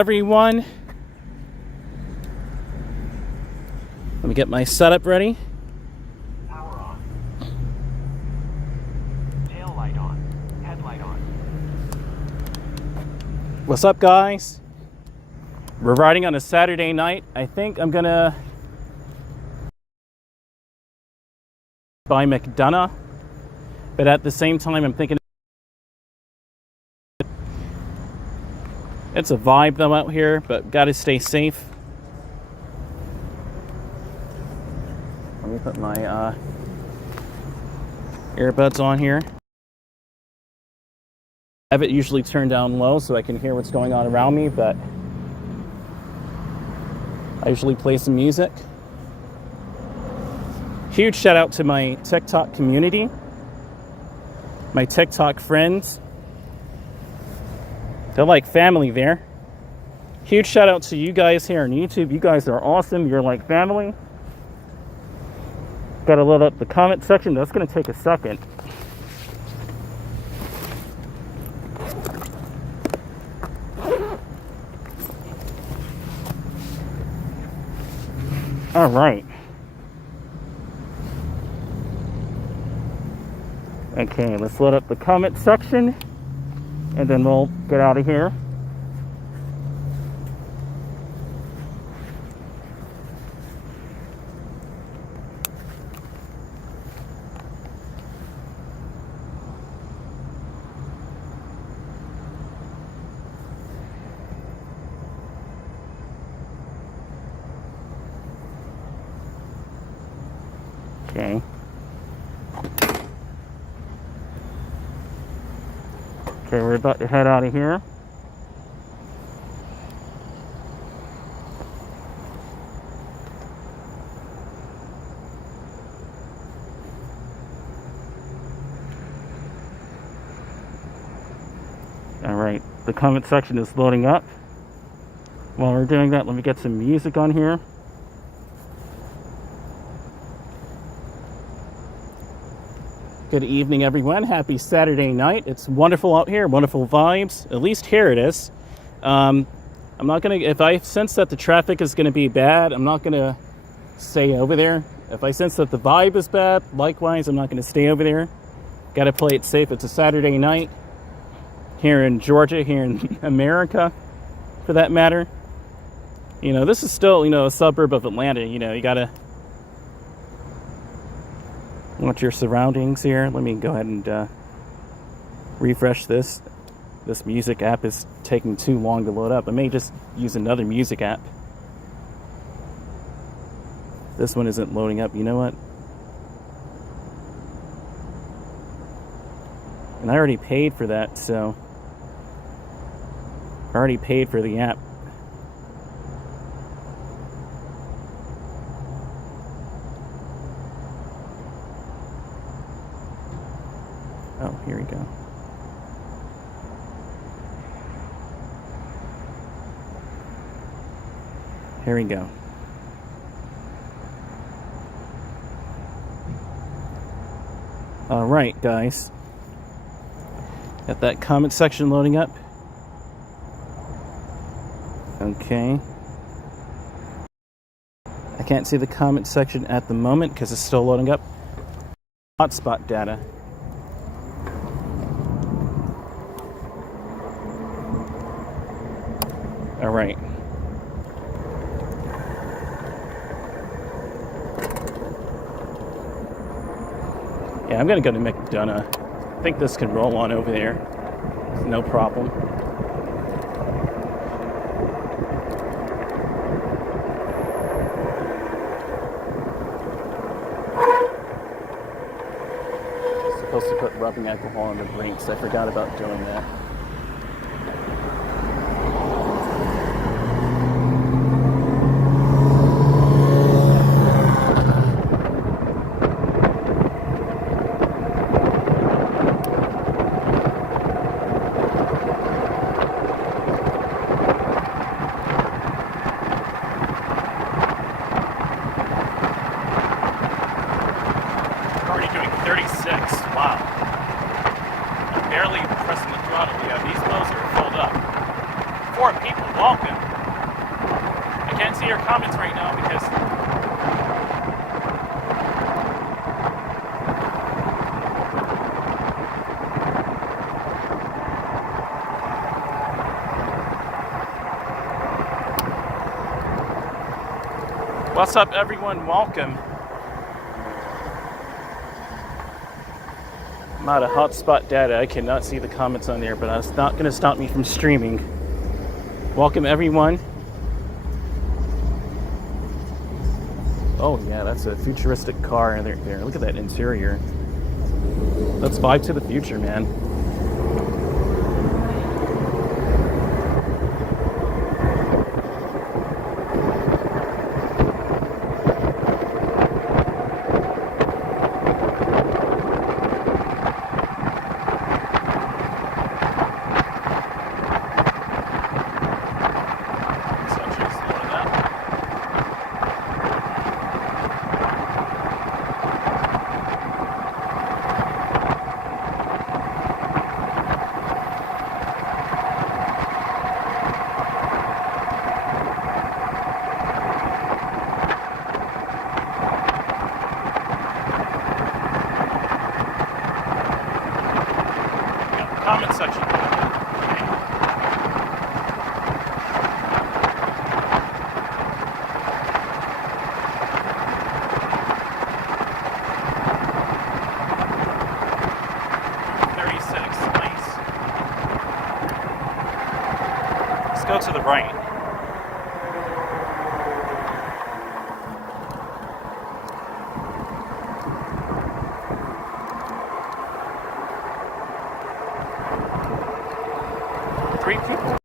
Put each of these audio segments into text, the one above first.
Everyone, let me get my setup ready. Power on. Tail light on. Headlight on. What's up, guys? We're riding on a Saturday night. I think I'm gonna buy Mcdonough, but at the same time I'm thinking it's a vibe though out here, but gotta stay safe. Let me put my earbuds on here. I have it usually turned down low so I can hear what's going on around me, but I usually play some music. Huge shout out to my TikTok community, my TikTok friends. They're like family there. Huge shout out to you guys here on YouTube. You guys are awesome. You're like family. Gotta load up the comment section. That's gonna take a second. All right. Okay, let's load up the comment section and then we'll get out of here. Okay. Okay, we're about to head out of here. All right, the comment section is loading up. While we're doing that, let me get some music on here. Good evening, everyone. Happy Saturday night. It's wonderful out here, wonderful vibes. At least here it is. I'm not gonna, if I sense that the traffic is gonna be bad, I'm not gonna stay over there. If I sense that the vibe is bad, likewise, I'm not gonna stay over there. Gotta play it safe. It's a Saturday night here in Georgia, here in America, for that matter. You know, this is still, you know, a suburb of Atlanta. You know, you gotta watch your surroundings here. Let me go ahead and refresh this. This music app is taking too long to load up. I may just use another music app. This one isn't loading up. You know what? And I already paid for that, so I already paid for the app. Oh, here we go. Here we go. All right, guys. Got that comment section loading up. Okay. I can't see the comment section at the moment because it's still loading up. Hotspot data. All right. Yeah, I'm gonna go to Mcdonough. I think this can roll on over there. No problem. Supposed to put rubbing alcohol on the brakes. I forgot about doing that. Wow. I'm barely pressing the throttle. can't see your comments right now because what's up, everyone? Welcome. I'm out of hotspot data. I cannot see the comments on there, but that's not going to stop me from streaming. Welcome, everyone. Oh yeah, that's a futuristic car in there. Look at that interior. Let's vibe to the future, man. Comment section. Let's go to the right. Three people.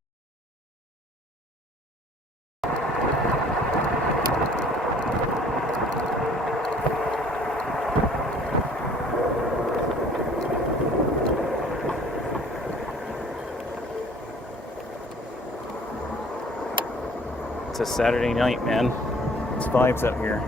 It's a Saturday night, man. It's vibes out here.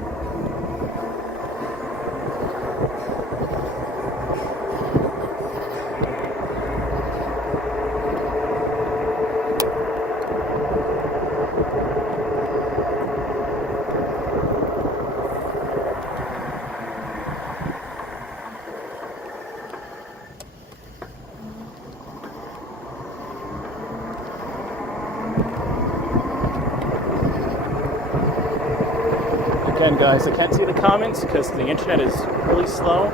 Again, guys, I can't see the comments because the internet is really slow.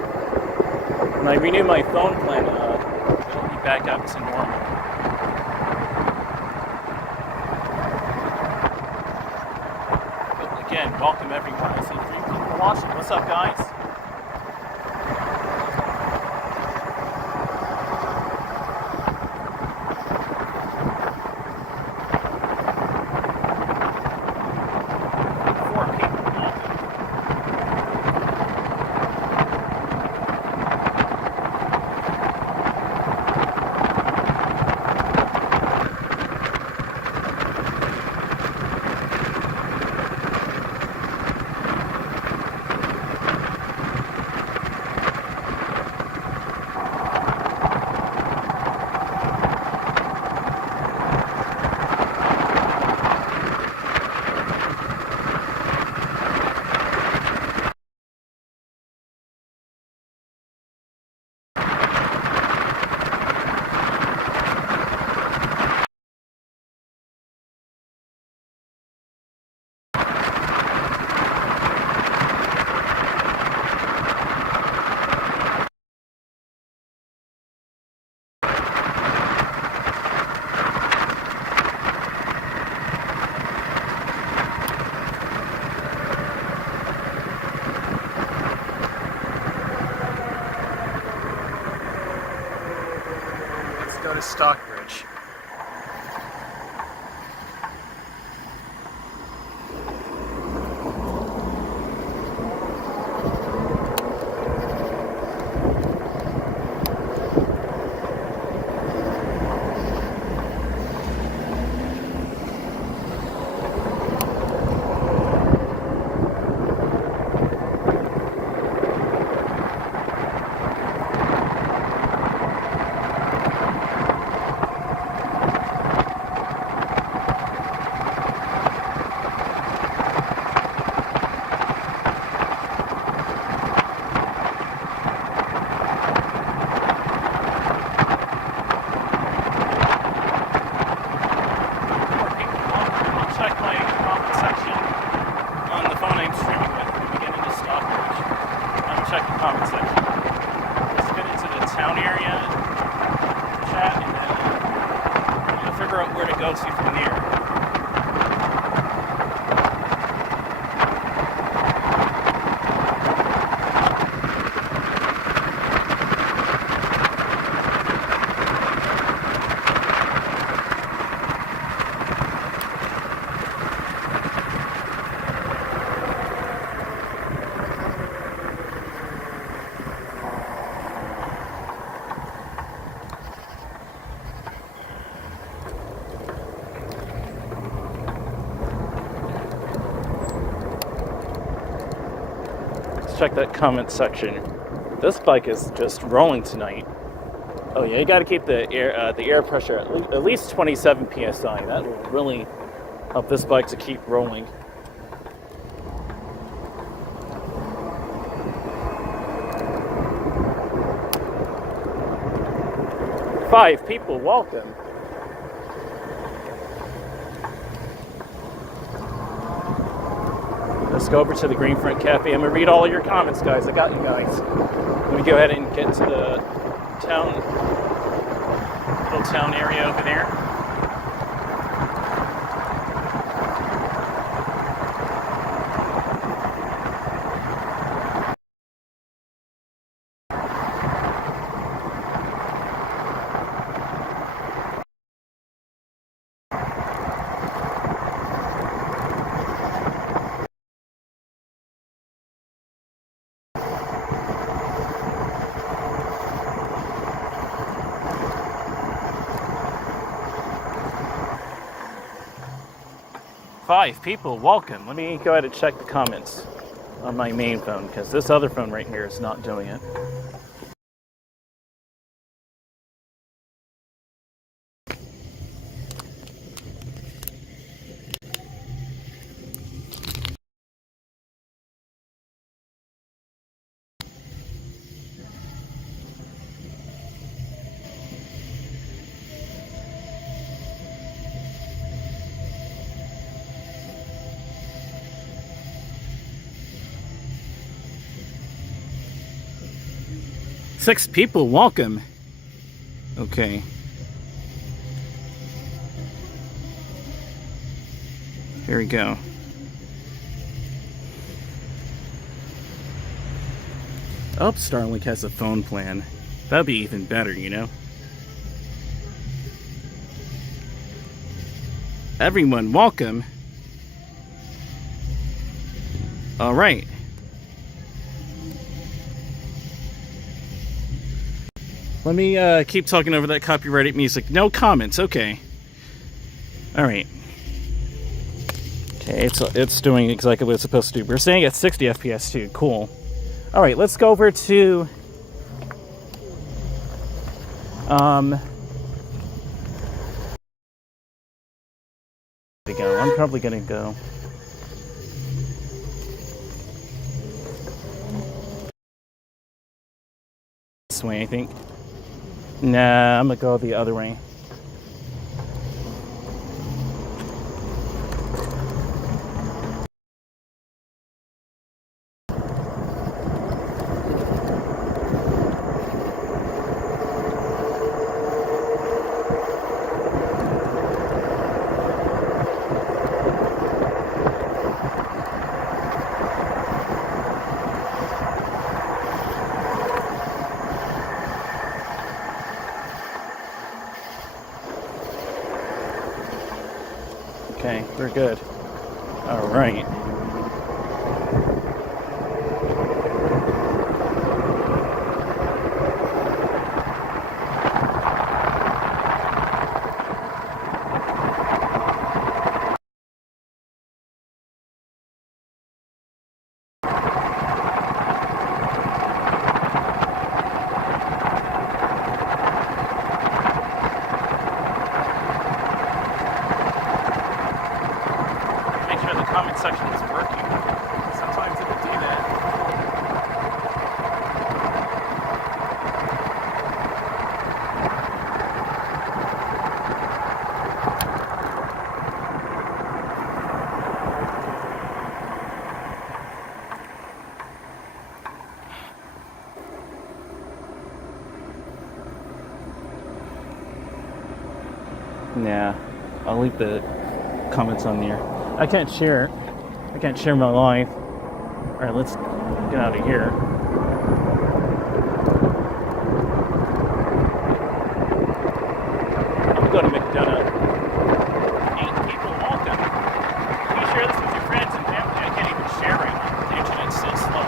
When I renew my phone plan, it'll be back up to normal. But again, welcome everyone. I see 3 people watching. What's up, guys? Go to Stockbridge. check that comment section. This bike is just rolling tonight. Oh yeah, you got to keep the air pressure at least 27 psi. That will really help this bike to keep rolling. Five people, welcome. Let's go over to the Greenfront Cafe. I'm gonna read all of your comments, guys. I got you guys. Let me go ahead and get to the little town area over there. Five people, welcome. Let me go ahead and check the comments on my main phone because this other phone right here is not doing it. Six people, welcome. Okay. Here we go. Oh, Starlink has a phone plan. That'd be even better, you know? Everyone, welcome. All right. Let me keep talking over that copyrighted music. No comments, okay. All right. Okay, it's doing exactly what it's supposed to do. We're staying at 60 FPS too, cool. All right, let's go over to... There we go. I'm probably gonna go... this way, I think. Nah, I'm gonna go the other way. Okay, we're good. All right. Comment section is working. Sometimes it would do that. Nah, I'll leave the comments on there. I can't share it. I can't share my life. Alright, let's get out of here. I'm going to Mcdonough. 8 people, welcome. Can you share this with your friends and family? I can't even share right now. The internet's so slow.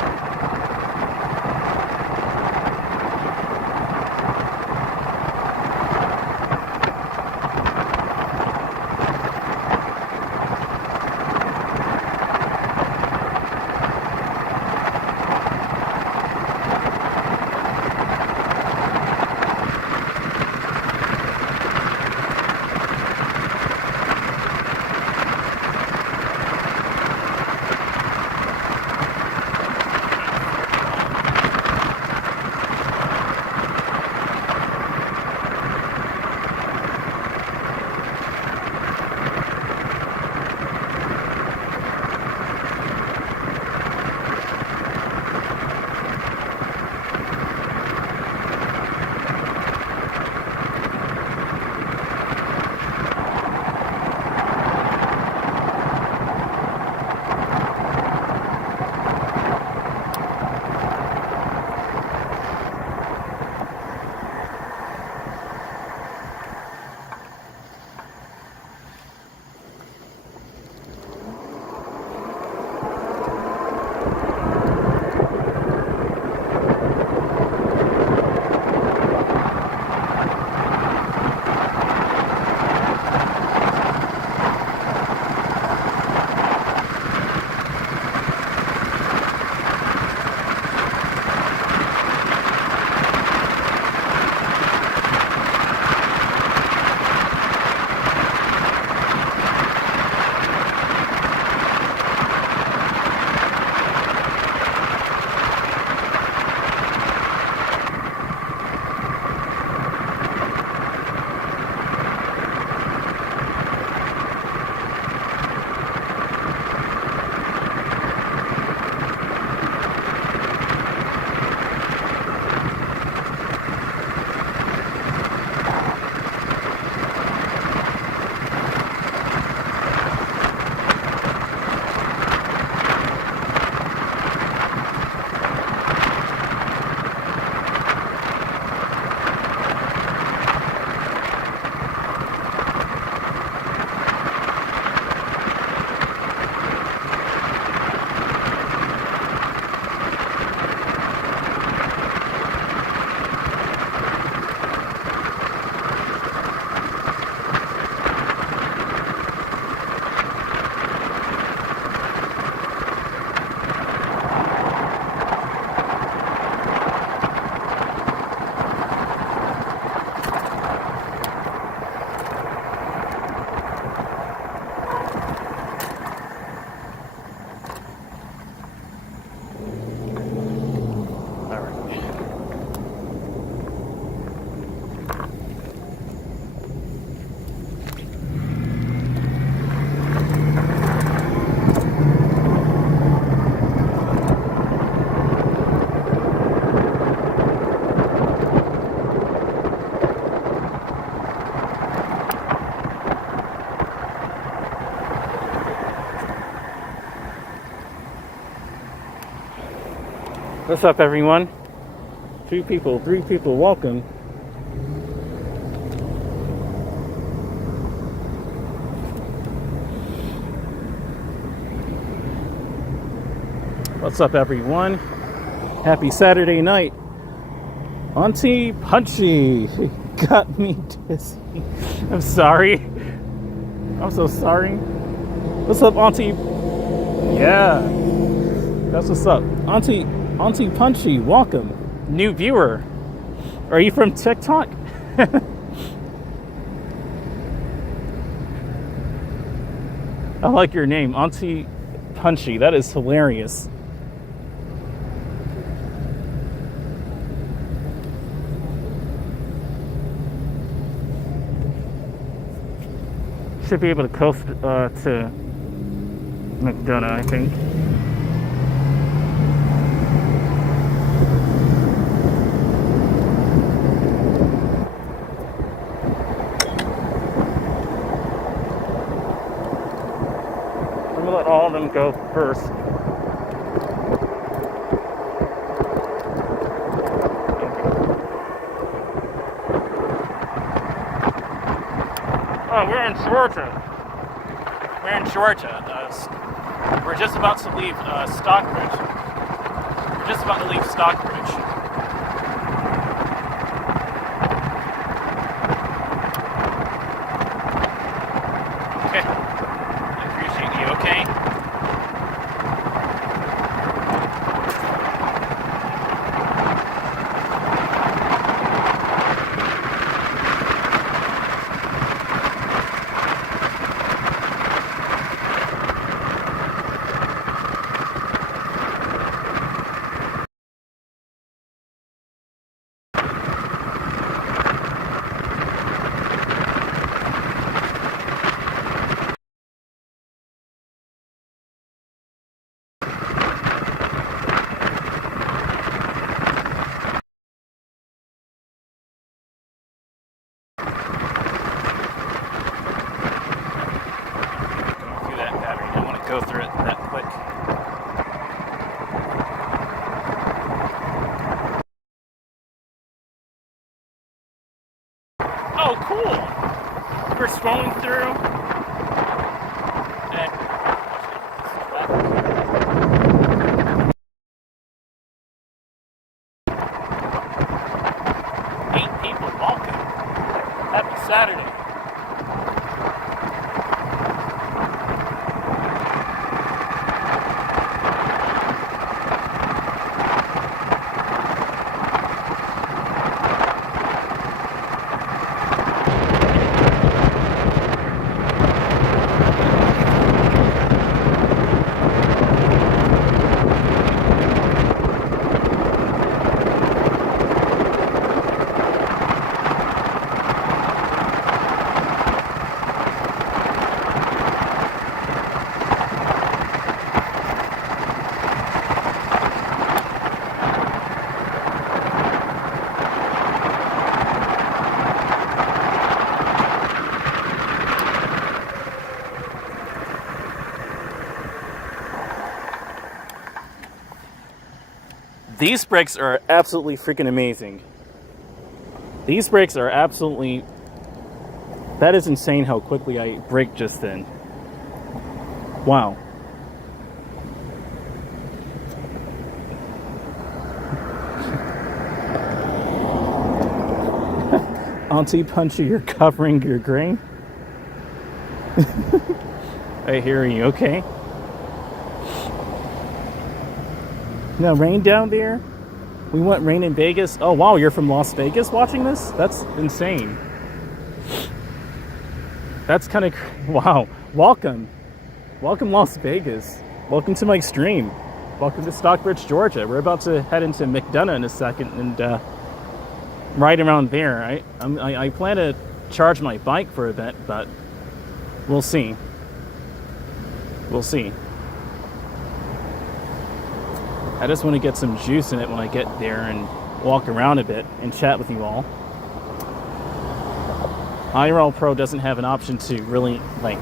What's up, everyone? 2 people, 3 people, welcome. What's up, everyone? Happy Saturday night. Auntie Punchy got me dizzy. I'm sorry. I'm so sorry. What's up, Auntie? Yeah, that's what's up. Auntie Punchy, welcome. New viewer. Are you from TikTok? I like your name, Auntie Punchy. That is hilarious. Should be able to coast to Mcdonough, I think. I'm gonna let all of them go first. Oh, we're in Georgia. We're in Georgia. We're just about to leave Stockbridge. We're just about to leave Stockbridge. Okay. I appreciate you, okay? Go through it that quick. Oh, cool! We're scrolling through. And 8 people, welcome. Happy Saturday. These brakes are absolutely freaking amazing. These brakes are absolutely... That is insane how quickly I braked just then. Wow. Auntie Punchy, you're covering your grain? I hear you, okay. Now, rain down there? We want rain in Vegas? Oh, wow, you're from Las Vegas watching this? That's insane. That's kind of... Wow. Welcome. Welcome, Las Vegas. Welcome to my stream. Welcome to Stockbridge, Georgia. We're about to head into Mcdonough in a second and right around there. I plan to charge my bike for a bit, but we'll see. We'll see. I just want to get some juice in it when I get there and walk around a bit and chat with you all. IRL Pro doesn't have an option to really, like...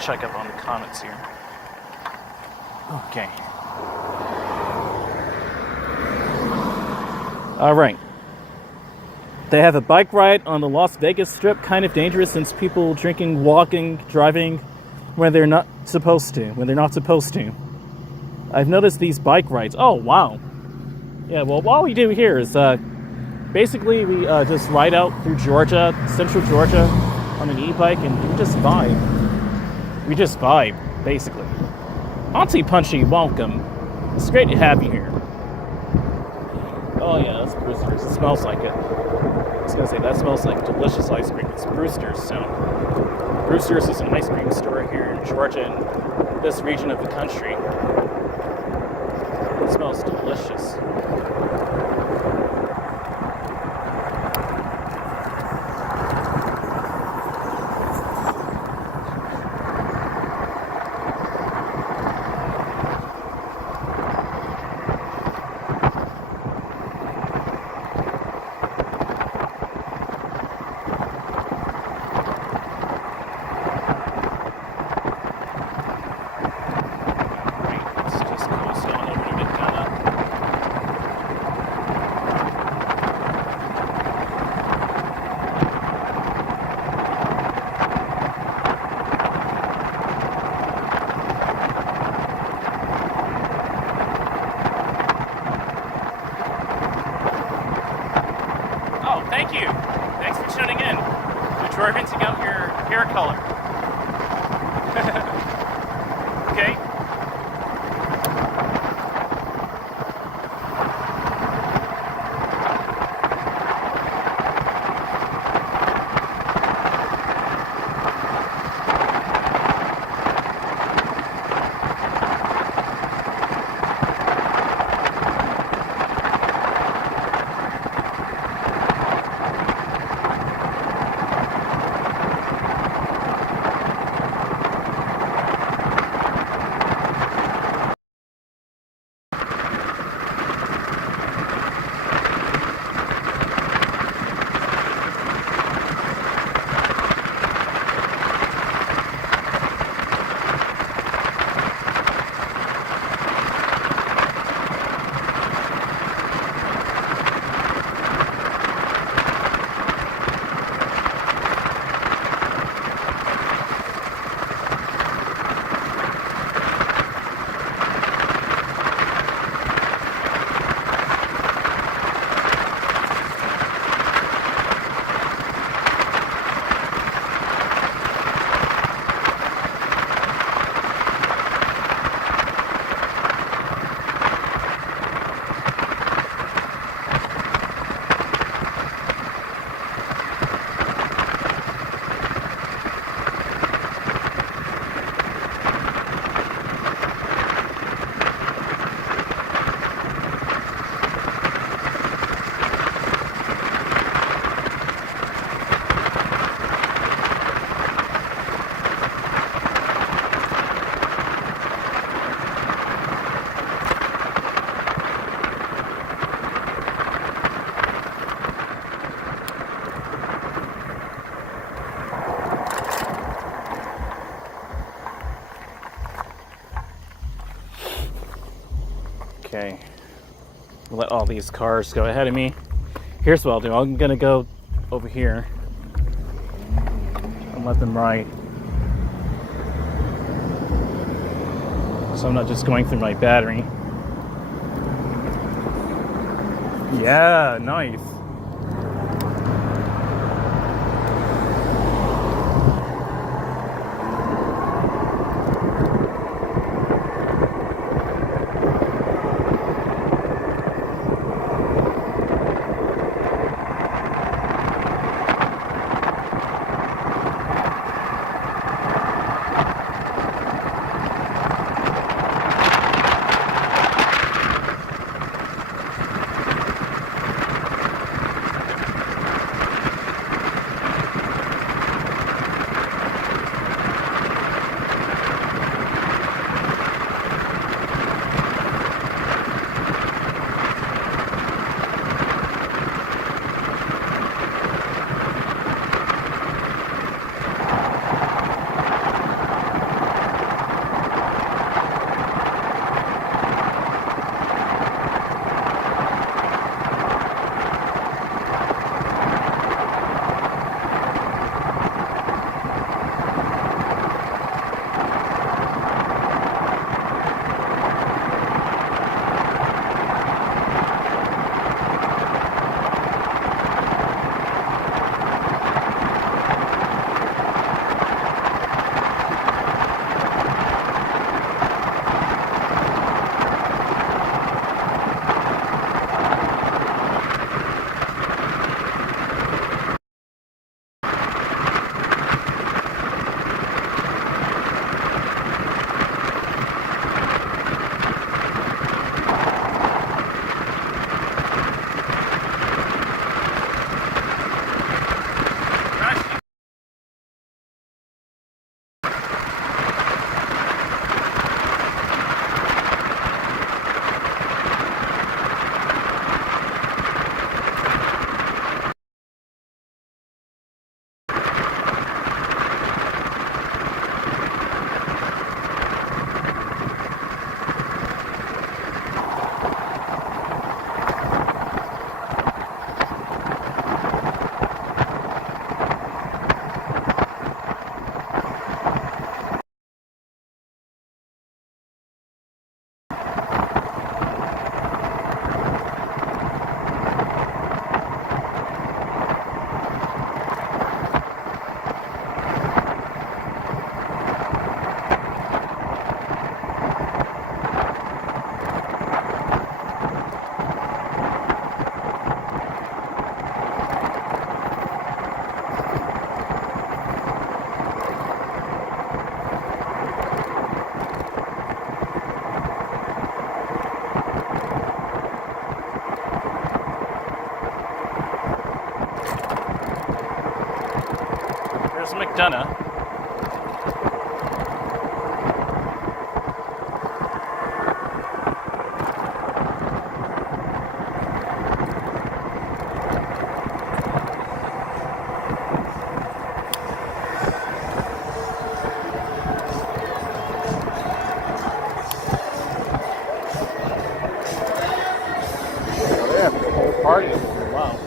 check up on the comments here. Okay. All right. They have a bike ride on the Las Vegas Strip. Kind of dangerous since people drinking, walking, driving when they're not supposed to. I've noticed these bike rides. Oh, wow. Yeah, well, what we do here is basically we just ride out through Georgia, central Georgia, on an e-bike, and we just vibe, basically. Auntie Punchy, welcome. It's great to have you here. Oh yeah, that's Brewster's. It smells like it. I was gonna say, that smells like delicious ice cream. It's Brewster's, so. Brewster's is an ice cream store here in Georgia, in this region of the country. It smells delicious. Thank you. Thanks for tuning in. We're renting out your hair color. Okay. Okay. Let all these cars go ahead of me. Here's what I'll do. I'm gonna go over here and let them ride. So I'm not just going through my battery. Yeah, nice. is Mcdonough. They have the whole party over here. Wow.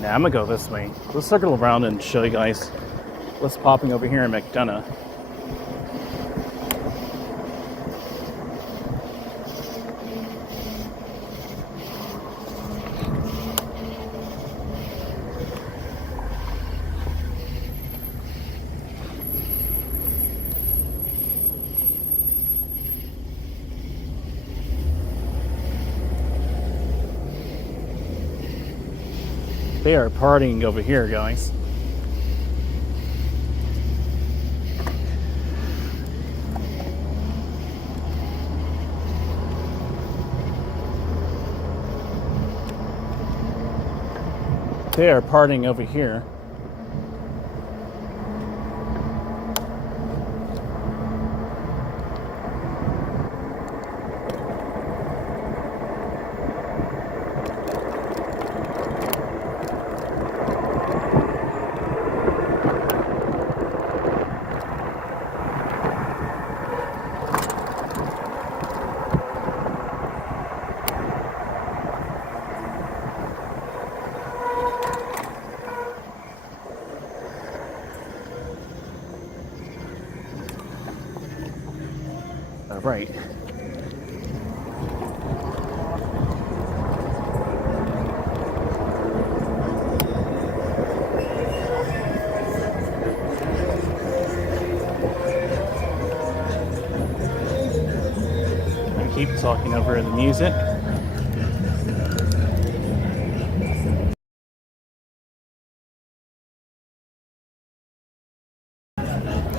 Now I'm gonna go this way. Let's circle around and show you guys what's popping over here in Mcdonough. They are partying over here, guys. They are partying over here. All right. I keep talking over the music.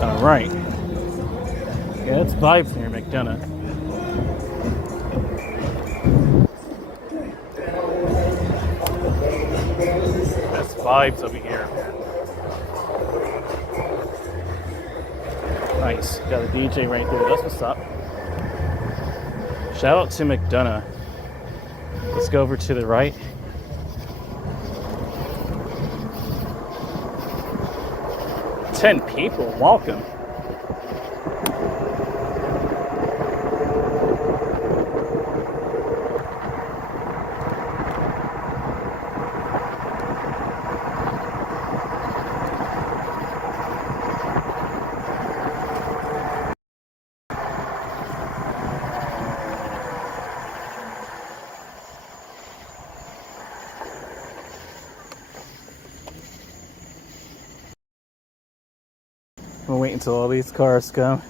All right. Yeah, it's vibes near Mcdonough. That's vibes over here. Nice. Got a DJ right there. That's what's up. Shout out to Mcdonough. Let's go over to the right. Ten people. Welcome. We'll wait until all these cars go.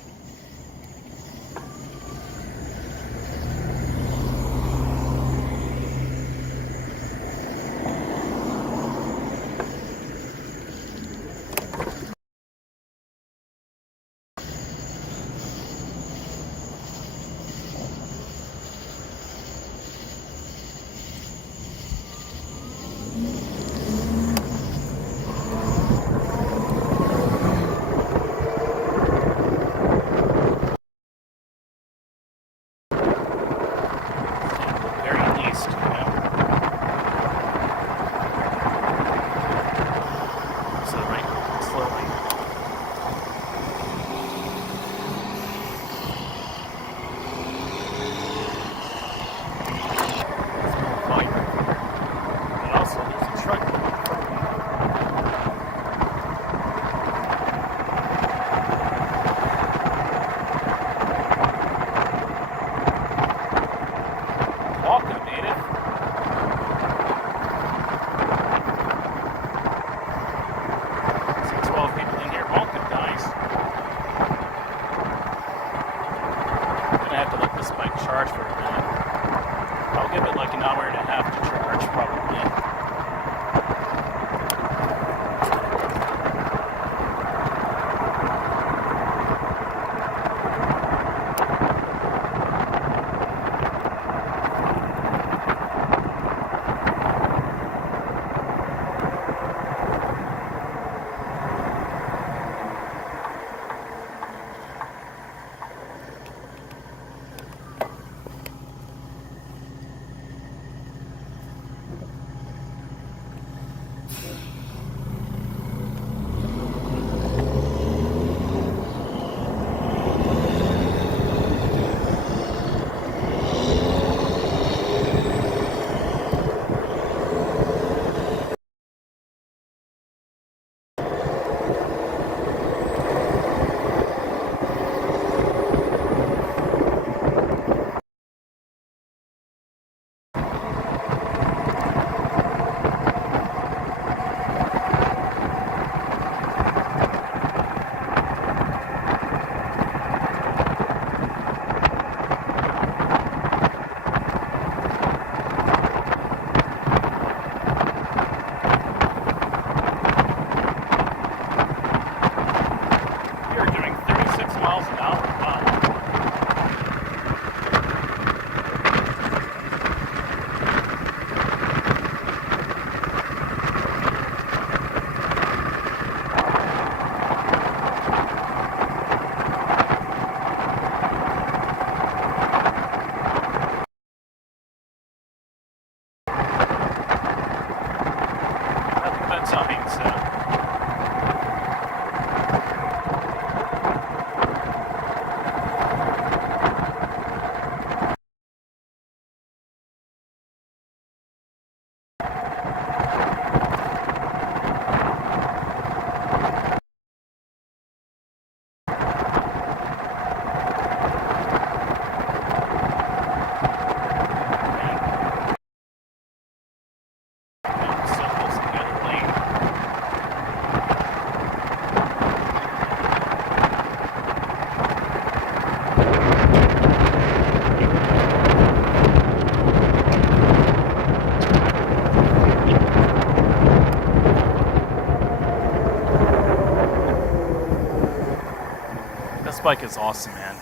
bike is awesome, man.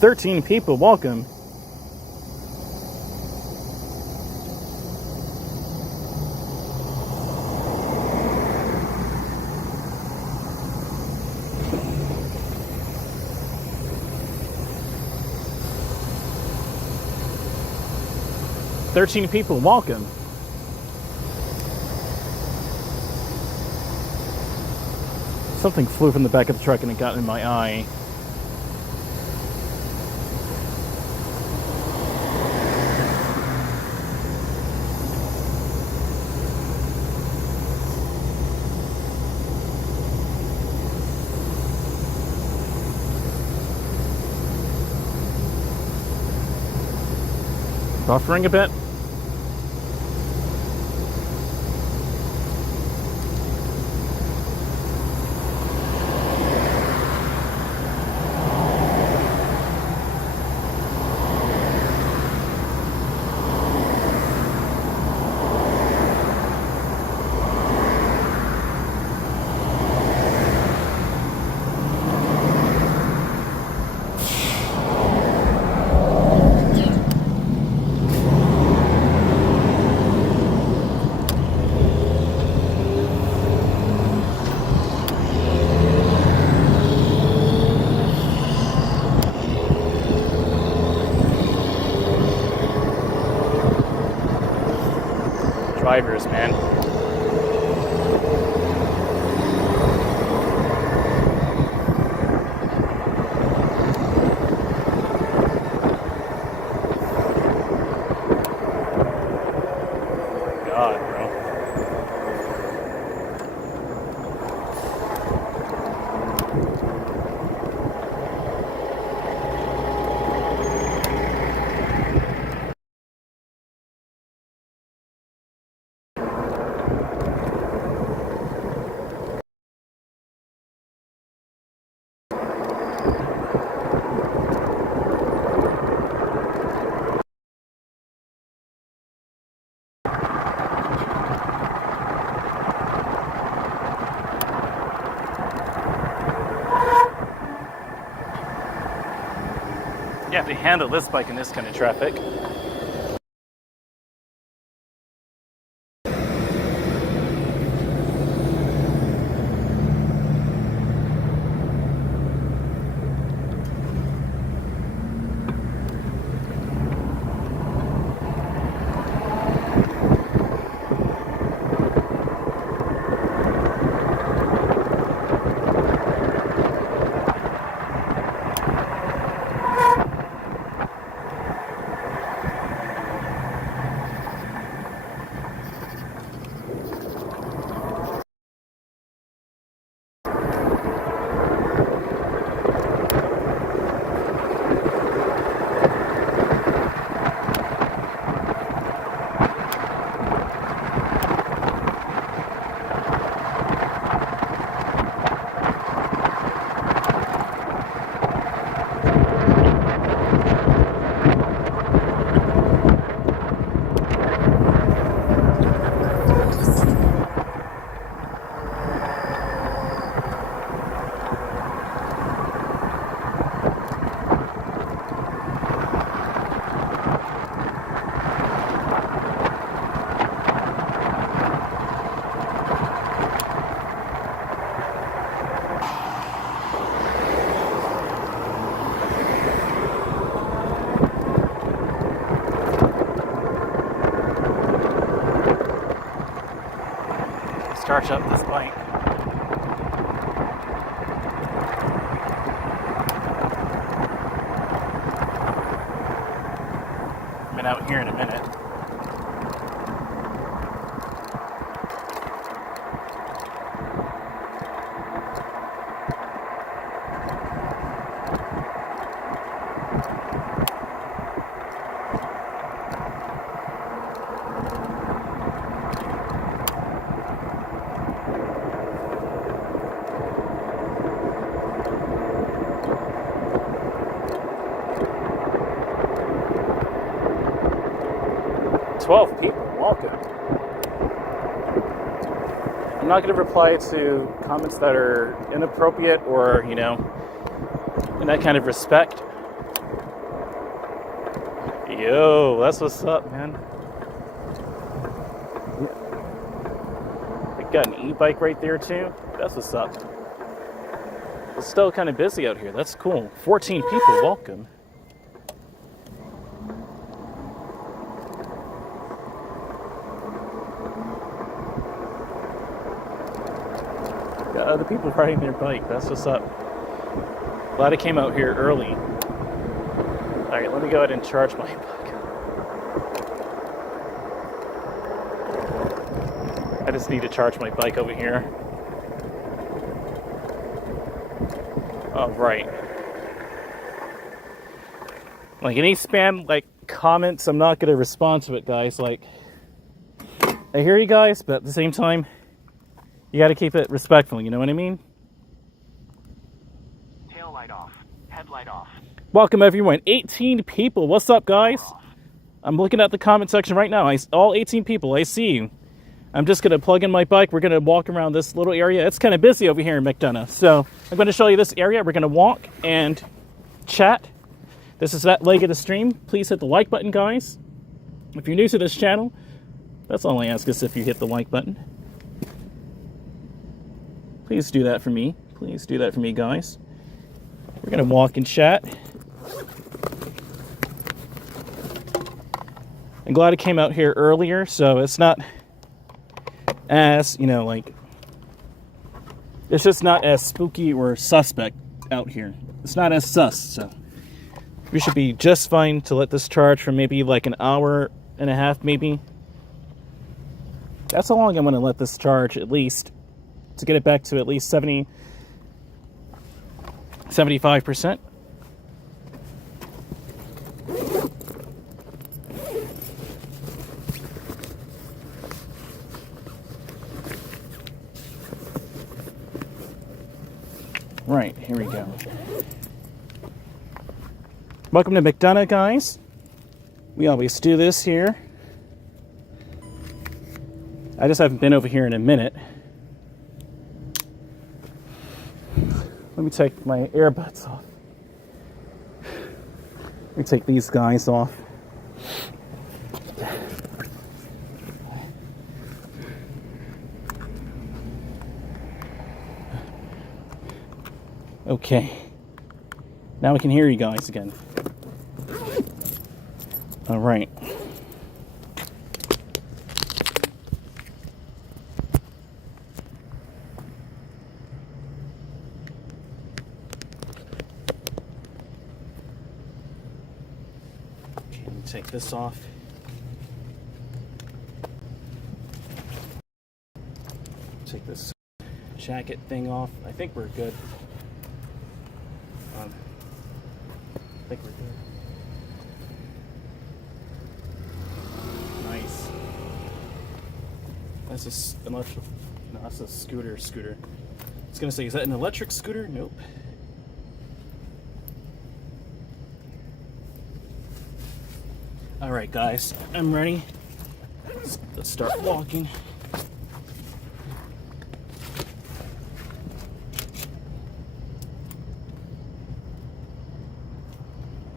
"13 people, welcome." "13 people, welcome." Something flew from the back of the truck and it got in my eye. Buffering a bit. Drivers, man. God, bro. You have to handle this bike in this kind of traffic. Charge up this bike. Been out here in a minute. "12 people, welcome." I'm not going to reply to comments that are inappropriate or, you know, in that kind of respect. Yo, that's what's up, man. I got an e-bike right there too. That's what's up. It's still kind of busy out here. That's cool. 14 people, welcome. Got other people riding their bike. That's what's up. Glad I came out here early. Alright, let me go ahead and charge my bike. I just need to charge my bike over here. Alright. Like any spam like comments, I'm not gonna respond to it, guys. Like, I hear you guys, but at the same time, you gotta keep it respectful, you know what I mean? Tail light off. Headlight off. Welcome everyone. 18 people. What's up, guys? I'm looking at the comment section right now. All 18 people, I see you. I'm just gonna plug in my bike. We're gonna walk around this little area. It's kind of busy over here in Mcdonough. So I'm gonna show you this area. We're gonna walk and chat. This is that leg of the stream. Please hit the like button, guys. If you're new to this channel, that's all I ask is if you hit the like button. Please do that for me. Please do that for me, guys. We're gonna walk and chat. I'm glad I came out here earlier, so it's not as, you know, like, it's just not as spooky or suspect out here. It's not as sus, so we should be just fine to let this charge for maybe like an hour and a half, maybe. That's how long I'm gonna let this charge, at least, to get it back to at least 75%. Right, here we go. Welcome to Mcdonough, guys. We always do this here. I just haven't been over here in a minute. Let me take my earbuds off. Let me take these guys off. Okay. Now we can hear you guys again. All right. Okay, let me take this off. Take this jacket thing off. I think we're good. I think we're good. Nice. That's an electric. No, that's a scooter. I was gonna say, is that an electric scooter? Nope. All right, guys, I'm ready. Let's start walking.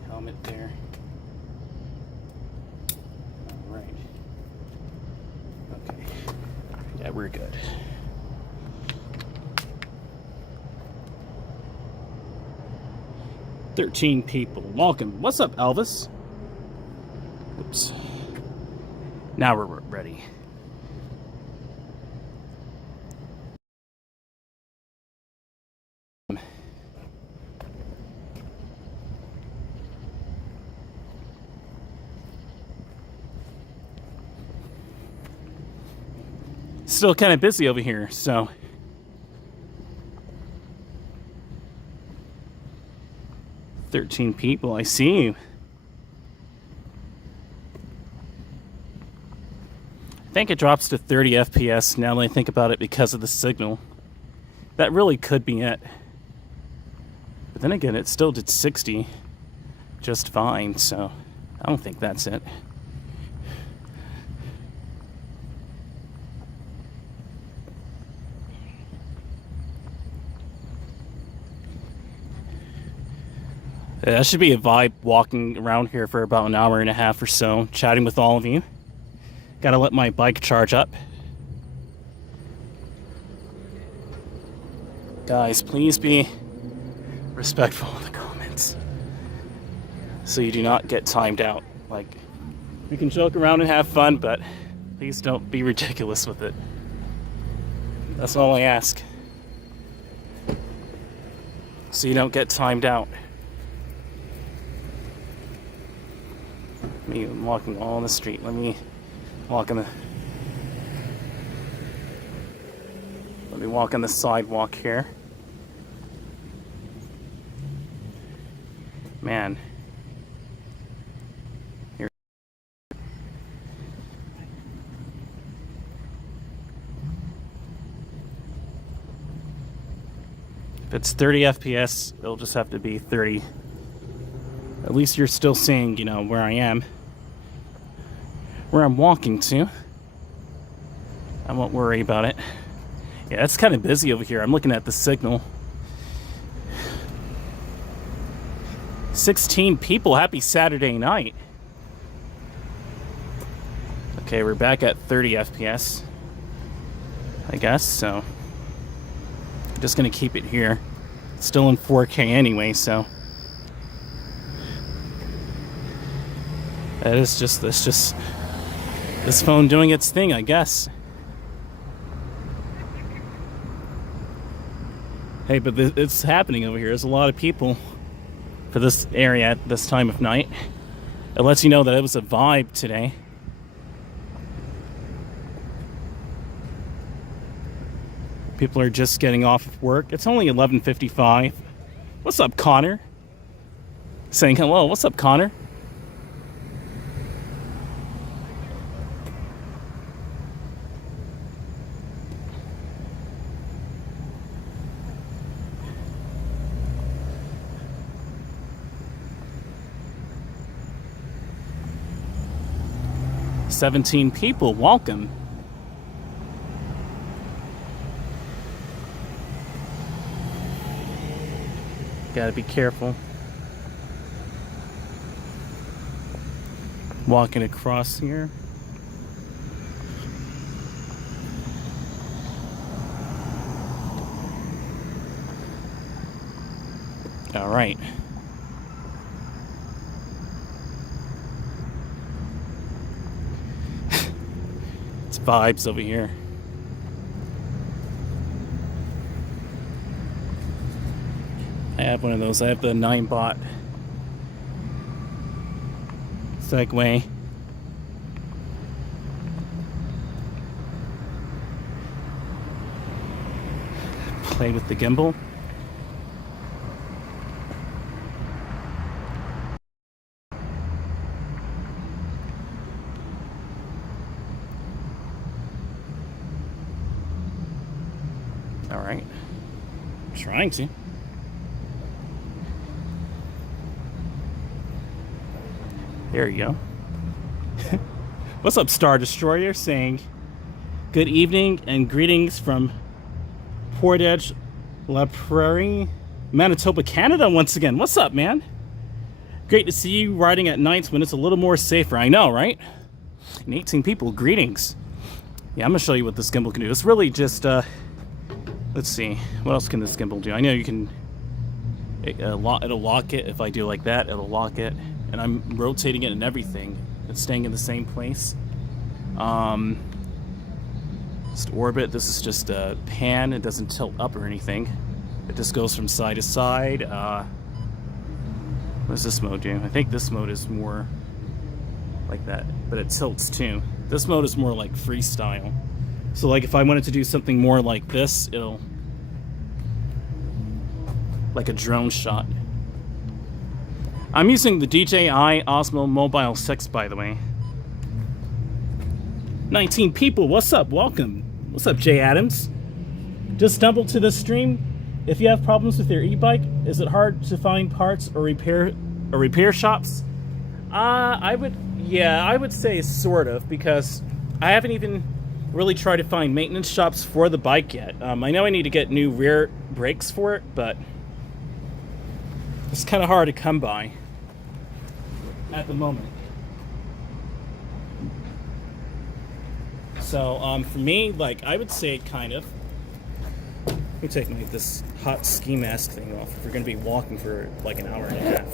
Helmet there. All right. Okay. Yeah, we're good. "13 people. Welcome. What's up, Elvis?" Oops. Now we're ready. Still kind of busy over here, so 13 people. I see you. I think it drops to 30 FPS now that I think about it because of the signal. That really could be it. But then again, it still did 60 just fine, so I don't think that's it. That should be a vibe walking around here for about an hour and a half or so, chatting with all of you. Gotta let my bike charge up. Guys, please be respectful of the comments so you do not get timed out. Like, we can joke around and have fun, but please don't be ridiculous with it. That's all I ask. So you don't get timed out. I'm walking on the street. Let me walk on the sidewalk here. Man. Here. If it's 30 FPS, it'll just have to be 30. At least you're still seeing, you know, where I am. Where I'm walking to. I won't worry about it. Yeah, it's kind of busy over here. I'm looking at the signal. 16 people. Happy Saturday night. Okay, we're back at 30 FPS. I guess, so. I'm just going to keep it here. It's still in 4K anyway, so. It's just this phone doing its thing, I guess. Hey, but it's happening over here. There's a lot of people for this area at this time of night. It lets you know that it was a vibe today. People are just getting off of work. It's only 11:55. What's up, Connor? Saying hello. What's up, Connor? "17 people, welcome." Gotta be careful. Walking across here. All right. It's vibes over here. I have one of those. I have the 9-bot Segway. Play with the gimbal. All right. Trying to. There you go. What's up, Star Destroyer? Saying good evening and greetings from Portage La Prairie, Manitoba, Canada once again. What's up, man? Great to see you riding at nights when it's a little more safer. I know, right? And 18 people, greetings. Yeah, I'm gonna show you what this gimbal can do. It's really just, let's see. What else can this gimbal do? I know you can, it'll lock it. If I do like that, it'll lock it. And I'm rotating it and everything. It's staying in the same place. Just orbit. This is just a pan. It doesn't tilt up or anything. It just goes from side to side. What does this mode do? I think this mode is more like that, but it tilts too. This mode is more like freestyle. So like if I wanted to do something more like this, it'll, like a drone shot. I'm using the DJI Osmo Mobile 6, by the way. 19 people, what's up? Welcome. What's up, Jay Adams? Just stumbled to this stream. If you have problems with your e-bike, is it hard to find parts or repair shops? I would say sort of, because I haven't even really tried to find maintenance shops for the bike yet. I know I need to get new rear brakes for it, but It's kind of hard to come by at the moment. So for me, like, I would say kind of. Let me take this hot ski mask thing off if we're going to be walking for like an hour and a half.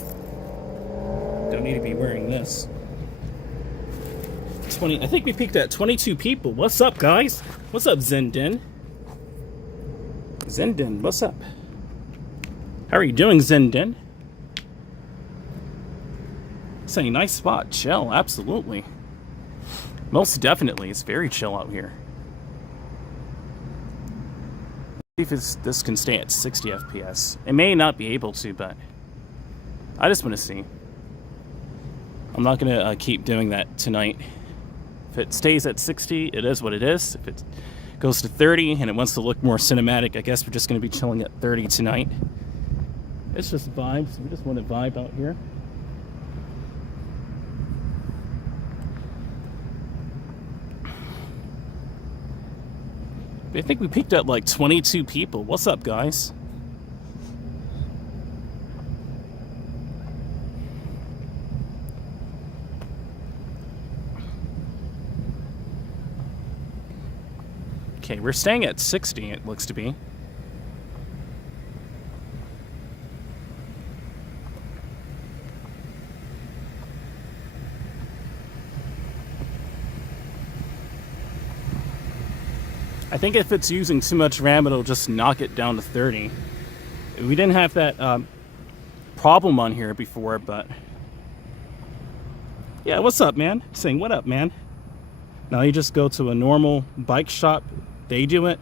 Don't need to be wearing this. I think we peaked at 22 people. What's up, guys? What's up, Zendin? Zendin, what's up? How are you doing, Zendin? Saying nice spot. Chill, absolutely. Most definitely. It's very chill out here. Let's see if this can stay at 60 FPS. It may not be able to, but I just want to see. I'm not going to keep doing that tonight. If it stays at 60, it is what it is. If it goes to 30 and it wants to look more cinematic, I guess we're just going to be chilling at 30 tonight. It's just vibes. We just want to vibe out here. I think we peaked at like 22 people. What's up, guys? Okay, we're staying at 60, it looks to be. I think if it's using too much RAM, it'll just knock it down to 30. We didn't have that problem on here before, but... Yeah, what's up, man? Saying, what up, man? Now you just go to a normal bike shop. They do it.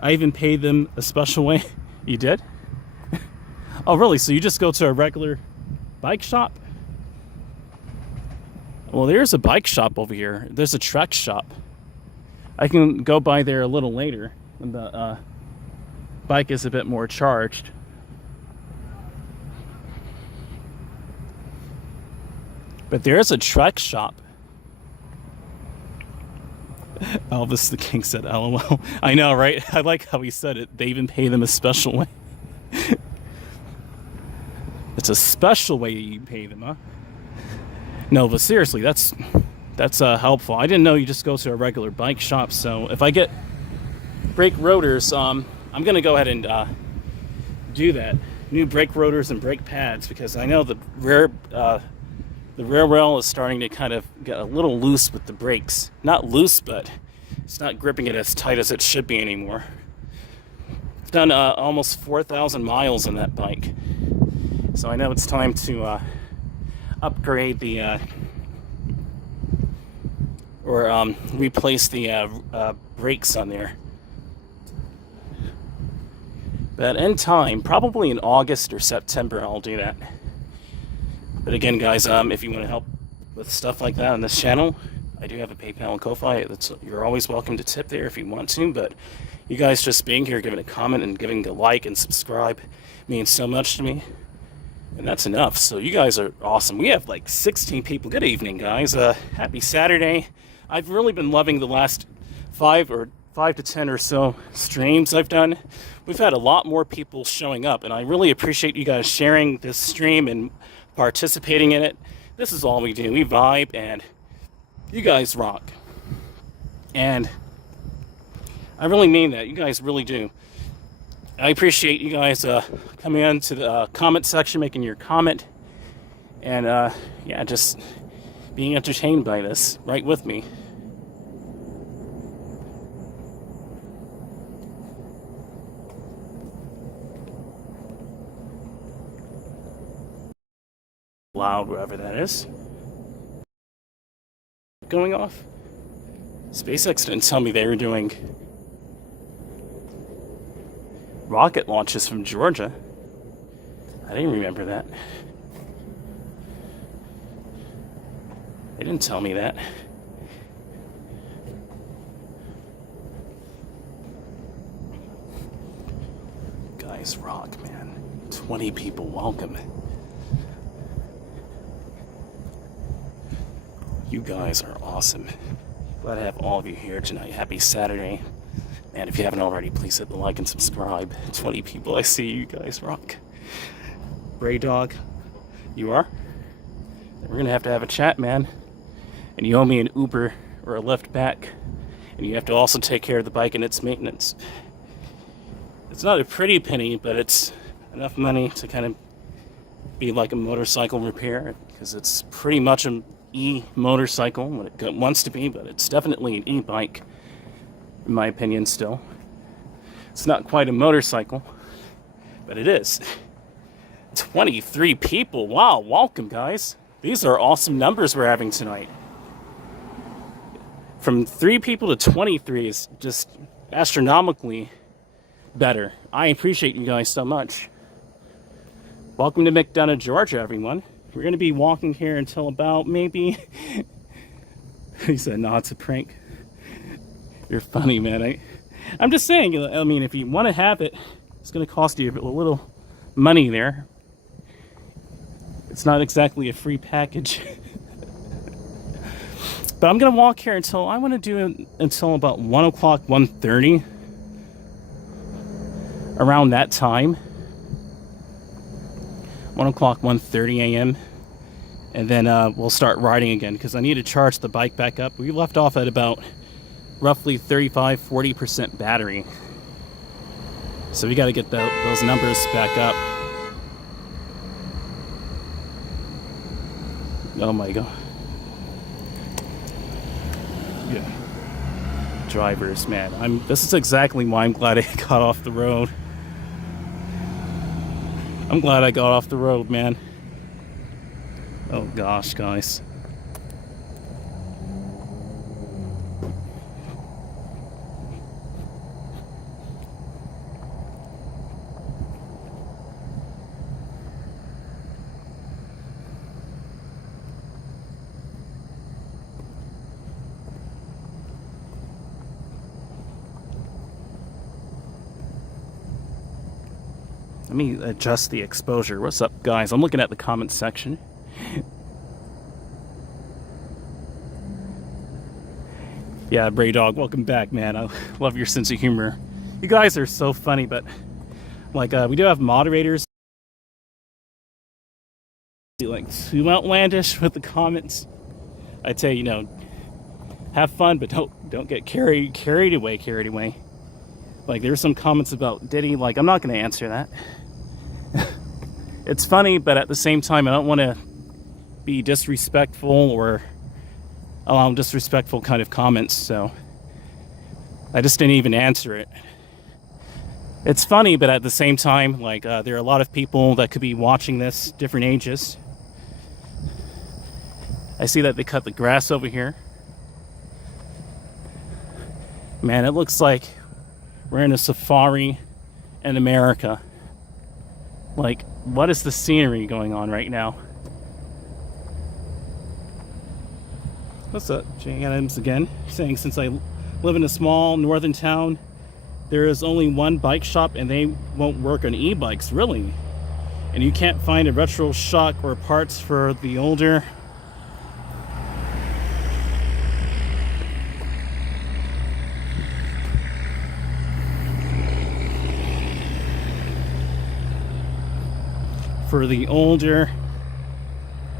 I even paid them a special way. You did? Oh, really? So you just go to a regular bike shop? Well, there's a bike shop over here. There's a truck shop. I can go by there a little later when the bike is a bit more charged. But there is a truck shop. Elvis the King said, LOL. I know, right? I like how he said it. They even pay them a special way. It's a special way you pay them, huh? No, but seriously, that's helpful. I didn't know you just go to a regular bike shop. So if I get brake rotors, I'm gonna go ahead and do that. New brake rotors and brake pads, because I know the rear rail is starting to kind of get a little loose with the brakes. Not loose, but it's not gripping it as tight as it should be anymore. I've done almost 4,000 miles on that bike, so I know it's time to upgrade the replace the brakes on there. But in time, probably in August or September, I'll do that. But again, guys, if you want to help with stuff like that on this channel, I do have a PayPal and Ko-Fi. You're always welcome to tip there if you want to, but you guys just being here, giving a comment and giving a like and subscribe means so much to me. And that's enough. So you guys are awesome. We have like 16 people. Good evening, guys. Happy Saturday. I've really been loving the last 5 to 10 or so streams I've done. We've had a lot more people showing up, and I really appreciate you guys sharing this stream and participating in it. This is all we do. We vibe, and you guys rock. And I really mean that. You guys really do. I appreciate you guys coming into the comment section, making your comment, and yeah, just being entertained by this right with me. Loud, wherever that is. Going off. SpaceX didn't tell me they were doing rocket launches from Georgia. I didn't remember that. They didn't tell me that. Guys rock, man. 20 people, welcome. You guys are awesome. Glad to have all of you here tonight. Happy Saturday. And if you haven't already, please hit the like and subscribe. 20 people, I see you guys rock. Bray Dog, you are? We're gonna have to have a chat, man. And you owe me an Uber or a Lyft back. And you have to also take care of the bike and its maintenance. It's not a pretty penny, but it's enough money to kind of be like a motorcycle repair, because it's pretty much an e-motorcycle when it wants to be, but it's definitely an e-bike, in my opinion still. It's not quite a motorcycle, but it is. 23 people. Wow, welcome, guys. These are awesome numbers we're having tonight. From 3 people to 23 is just astronomically better. I appreciate you guys so much. Welcome to Mcdonough, Georgia, everyone. We're going to be walking here until about maybe... He said, no, it's a prank. You're funny, man. I'm just saying, I mean, if you want to have it, it's going to cost you a little money there. It's not exactly a free package. But I'm going to walk here until, I want to do it until about 1 o'clock, 1:30. Around that time. 1 o'clock, 1:30 a.m. And then we'll start riding again, because I need to charge the bike back up. We left off at about roughly 35-40% battery. So we got to get those numbers back up. Oh my god. Yeah. Drivers, man. This is exactly why I'm glad I got off the road. I'm glad I got off the road, man. Oh gosh, guys. Let me adjust the exposure. What's up, guys? I'm looking at the comments section. Yeah, Bray Dog, welcome back, man. I love your sense of humor. You guys are so funny, but like we do have moderators. Like too outlandish with the comments. I tell you, have fun, but don't get carried away. Like there's some comments about Diddy. Like I'm not going to answer that. It's funny, but at the same time, I don't want to be disrespectful or allow disrespectful kind of comments. So I just didn't even answer it. It's funny, but at the same time, like there are a lot of people that could be watching this, different ages. I see that they cut the grass over here. Man, it looks like we're in a safari in America. Like, what is the scenery going on right now? What's up, Jay Adams again? Saying, since I live in a small northern town, there is only one bike shop and they won't work on e-bikes, really. And you can't find a retro shock or parts for the older.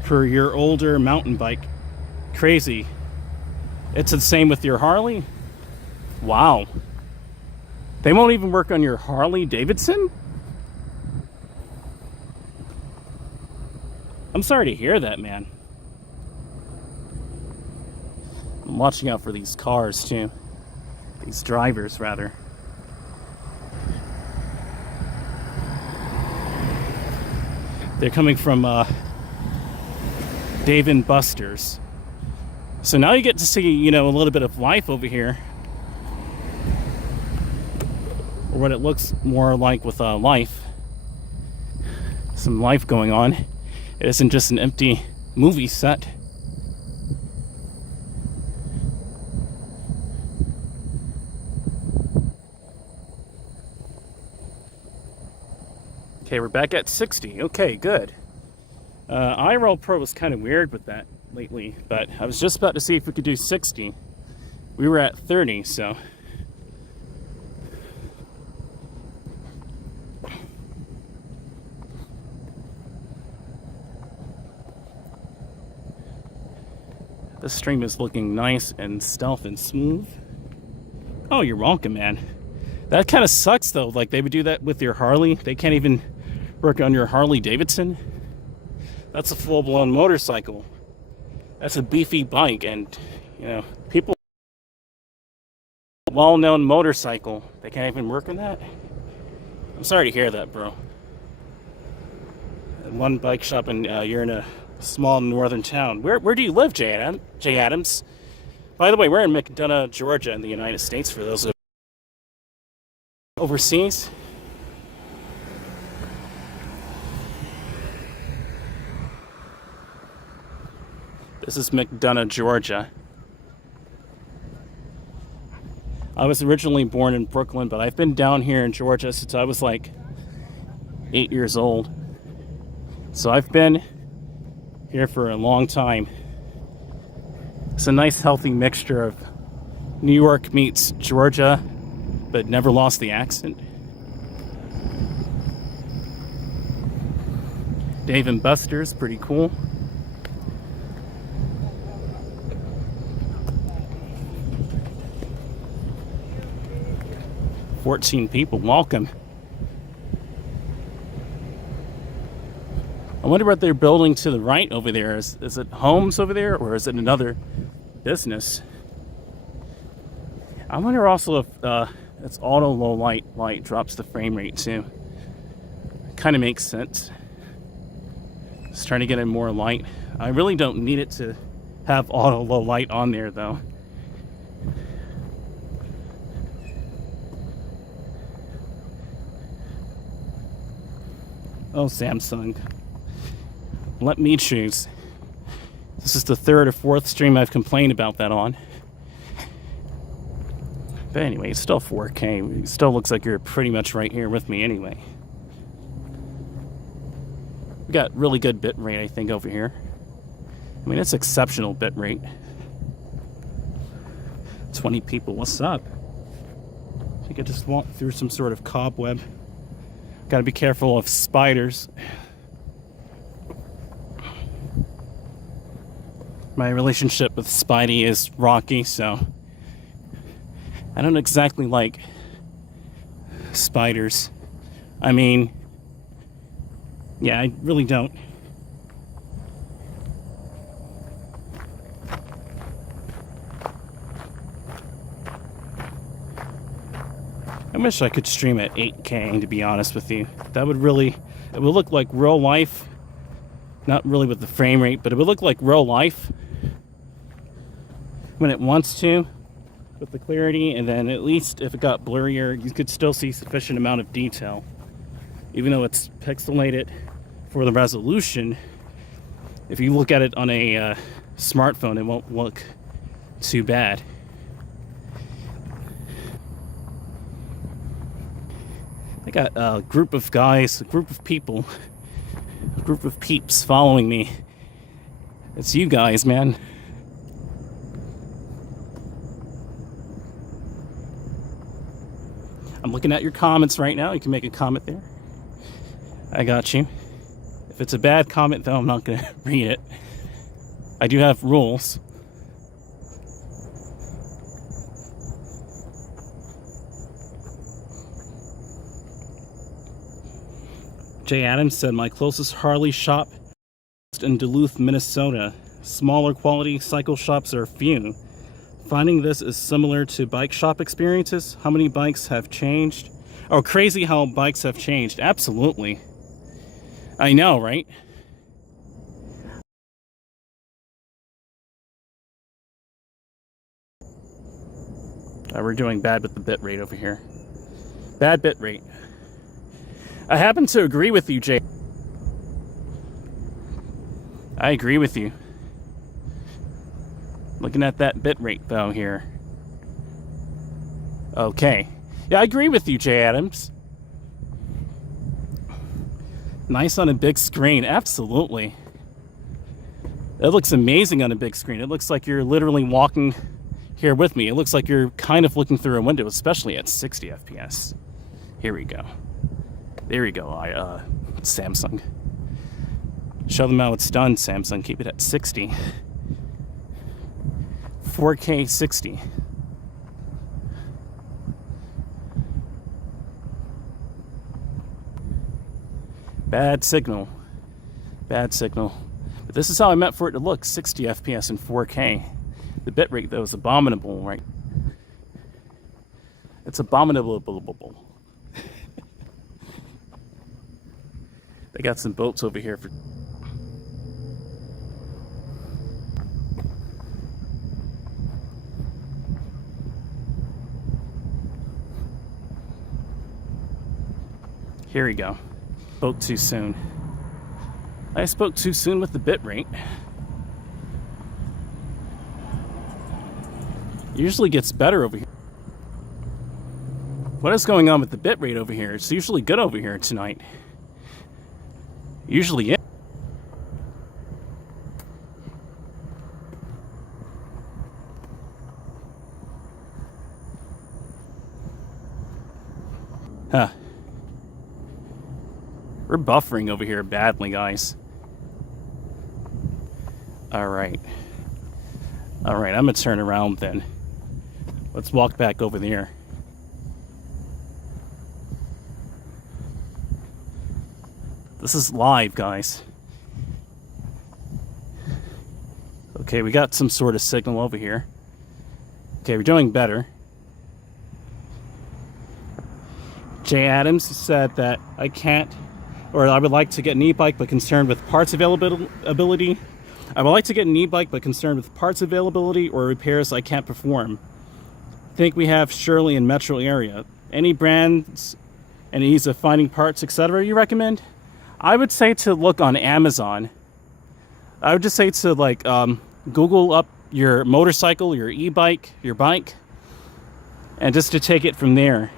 For your older mountain bike. Crazy. It's the same with your Harley? Wow. They won't even work on your Harley Davidson? I'm sorry to hear that, man. I'm watching out for these cars too. These drivers, rather. They're coming from Dave and Buster's. So now you get to see, a little bit of life over here. Or what it looks more like with life. Some life going on. It isn't just an empty movie set. Okay, we're back at 60. Okay, good. IRL Pro was kind of weird with that lately, but I was just about to see if we could do 60. We were at 30, so. This stream is looking nice and stealth and smooth. Oh, you're welcome, man. That kind of sucks, though. Like, they would do that with your Harley. They can't even work on your Harley Davidson. That's a full-blown motorcycle. That's a beefy bike, and, you know, people... Well-known motorcycle. They can't even work on that? I'm sorry to hear that, bro. One bike shop, and you're in a small northern town. Where do you live, Jay Adams? By the way, we're in Mcdonough, Georgia, in the United States, for those of overseas. This is Mcdonough, Georgia. I was originally born in Brooklyn, but I've been down here in Georgia since I was like 8 years old. So I've been here for a long time. It's a nice healthy mixture of New York meets Georgia, but never lost the accent. Dave and Buster's, pretty cool. $14 people, welcome. I wonder what they're building to the right over there. Is it homes over there, or is it another business? I wonder also if it's auto low light drops the frame rate too. Kind of makes sense. Just trying to get in more light. I really don't need it to have auto low light on there though. Oh, Samsung. Let me choose. This is the third or fourth stream I've complained about that on. But anyway, it's still 4K. It still looks like you're pretty much right here with me anyway. We got really good bit rate, I think, over here. I mean, it's exceptional bit rate. 20 people, what's up? I think I just walked through some sort of cobweb. Gotta be careful of spiders. My relationship with Spidey is rocky, so I don't exactly like spiders. I mean, yeah, I really don't. I wish I could stream at 8K, to be honest with you. That would really, it would look like real life. Not really with the frame rate, but it would look like real life when it wants to, with the clarity, and then at least if it got blurrier, you could still see sufficient amount of detail. Even though it's pixelated for the resolution, if you look at it on a smartphone, it won't look too bad. I got a group of guys, a group of people, a group of peeps following me. It's you guys, man. I'm looking at your comments right now. You can make a comment there. I got you. If it's a bad comment, though, I'm not going to read it. I do have rules. Jay Adams said, my closest Harley shop is in Duluth, Minnesota. Smaller quality cycle shops are few. Finding this is similar to bike shop experiences. How many bikes have changed? Oh, crazy how bikes have changed. Absolutely. I know, right? We're doing bad with the bit rate over here. Bad bit rate. I happen to agree with you, Jay. I agree with you. Looking at that bit rate, though, here. Okay. Yeah, I agree with you, Jay Adams. Nice on a big screen. Absolutely. It looks amazing on a big screen. It looks like you're literally walking here with me. It looks like you're kind of looking through a window, especially at 60 FPS. Here we go. There we go, Samsung. Show them how it's done, Samsung. Keep it at 60. 4K 60. Bad signal. Bad signal. But this is how I meant for it to look, 60 FPS in 4K. The bitrate, though, is abominable, right? It's abominable. They got some boats over here for... Here we go. Spoke too soon. I spoke too soon with the bitrate. Usually gets better over here. What is going on with the bitrate over here? It's usually good over here tonight. Usually it. Huh. We're buffering over here badly, guys. Alright. Alright, I'm gonna turn around then. Let's walk back over there. This is live, guys. Okay, we got some sort of signal over here. Okay, we're doing better. Jay Adams said that I can't, or I would like to get an e-bike but concerned with parts availability. I would like to get an e-bike but concerned with parts availability or repairs I can't perform. Think we have Shirley in metro area. Any brands and ease of finding parts, etc. you recommend? I would say to look on Amazon. I would just say to like Google up your motorcycle, your e-bike, your bike, and just to take it from there.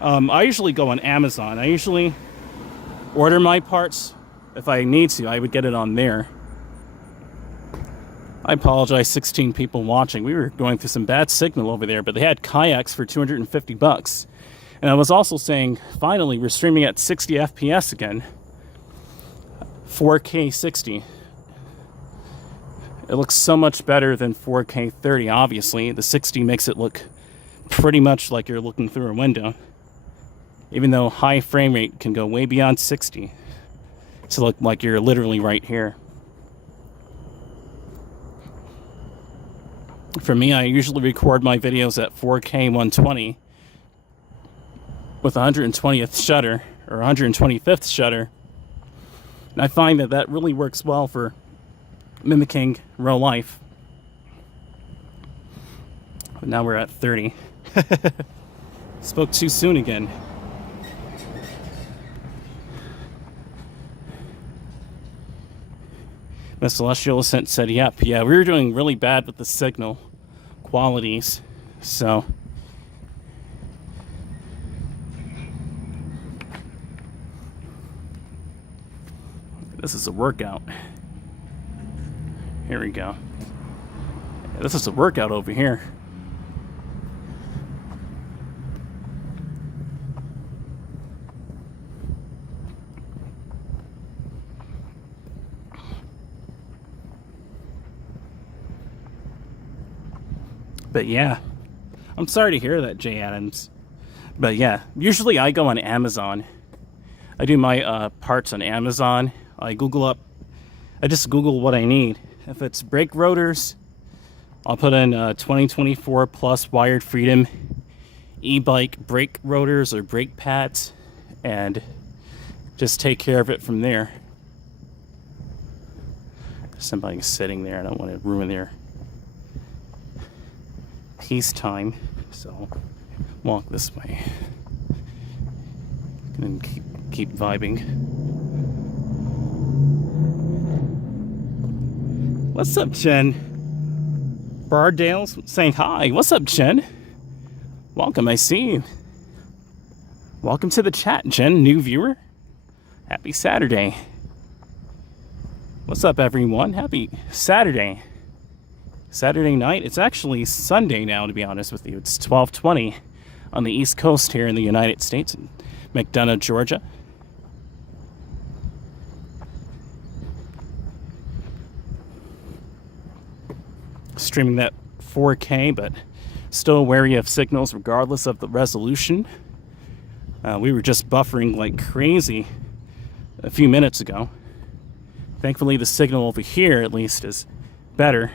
I usually go on Amazon. I usually order my parts. If I need to, I would get it on there. I apologize, 16 people watching. We were going through some bad signal over there, but they had kayaks for $250. And I was also saying, finally, we're streaming at 60 FPS again. 4K 60. It looks so much better than 4K 30, obviously. The 60 makes it look pretty much like you're looking through a window. Even though high frame rate can go way beyond 60. To look like you're literally right here. For me, I usually record my videos at 4K 120 with 120th shutter or 125th shutter. And I find that that really works well for mimicking real life. But now we're at 30. Spoke too soon again. Miss Celestial Ascent said, yep, yeah, we were doing really bad with the signal qualities, so. This is a workout. Here we go. Yeah, this is a workout over here. But yeah, I'm sorry to hear that, Jay Adams. But yeah, usually I go on Amazon. I do my parts on Amazon. I just Google what I need. If it's brake rotors, I'll put in 2024 plus wired freedom e-bike brake rotors or brake pads and just take care of it from there. Somebody's sitting there. I don't want to ruin their peacetime, so walk this way and keep vibing. What's up, Jen? Bardale's saying hi. What's up, Jen? Welcome, I see you. Welcome to the chat, Jen, new viewer. Happy Saturday. What's up, everyone? Happy Saturday. Saturday night. It's actually Sunday now, to be honest with you. It's 12:20 on the East Coast here in the United States, in Mcdonough, Georgia. Streaming that 4K, but still wary of signals regardless of the resolution. We were just buffering like crazy a few minutes ago. Thankfully, the signal over here at least is better.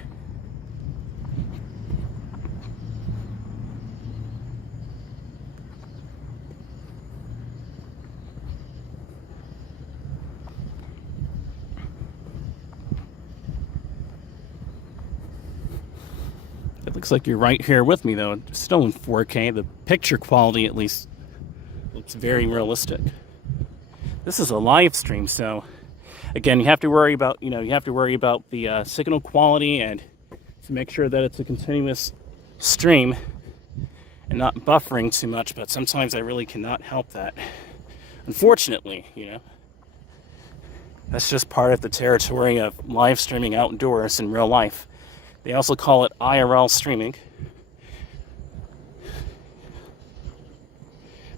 It looks like you're right here with me, though. It's still in 4K. The picture quality, at least, looks very realistic. This is a live stream, so again, you have to worry about the signal quality and to make sure that it's a continuous stream and not buffering too much. But sometimes I really cannot help that. Unfortunately, that's just part of the territory of live streaming outdoors in real life. They also call it IRL streaming.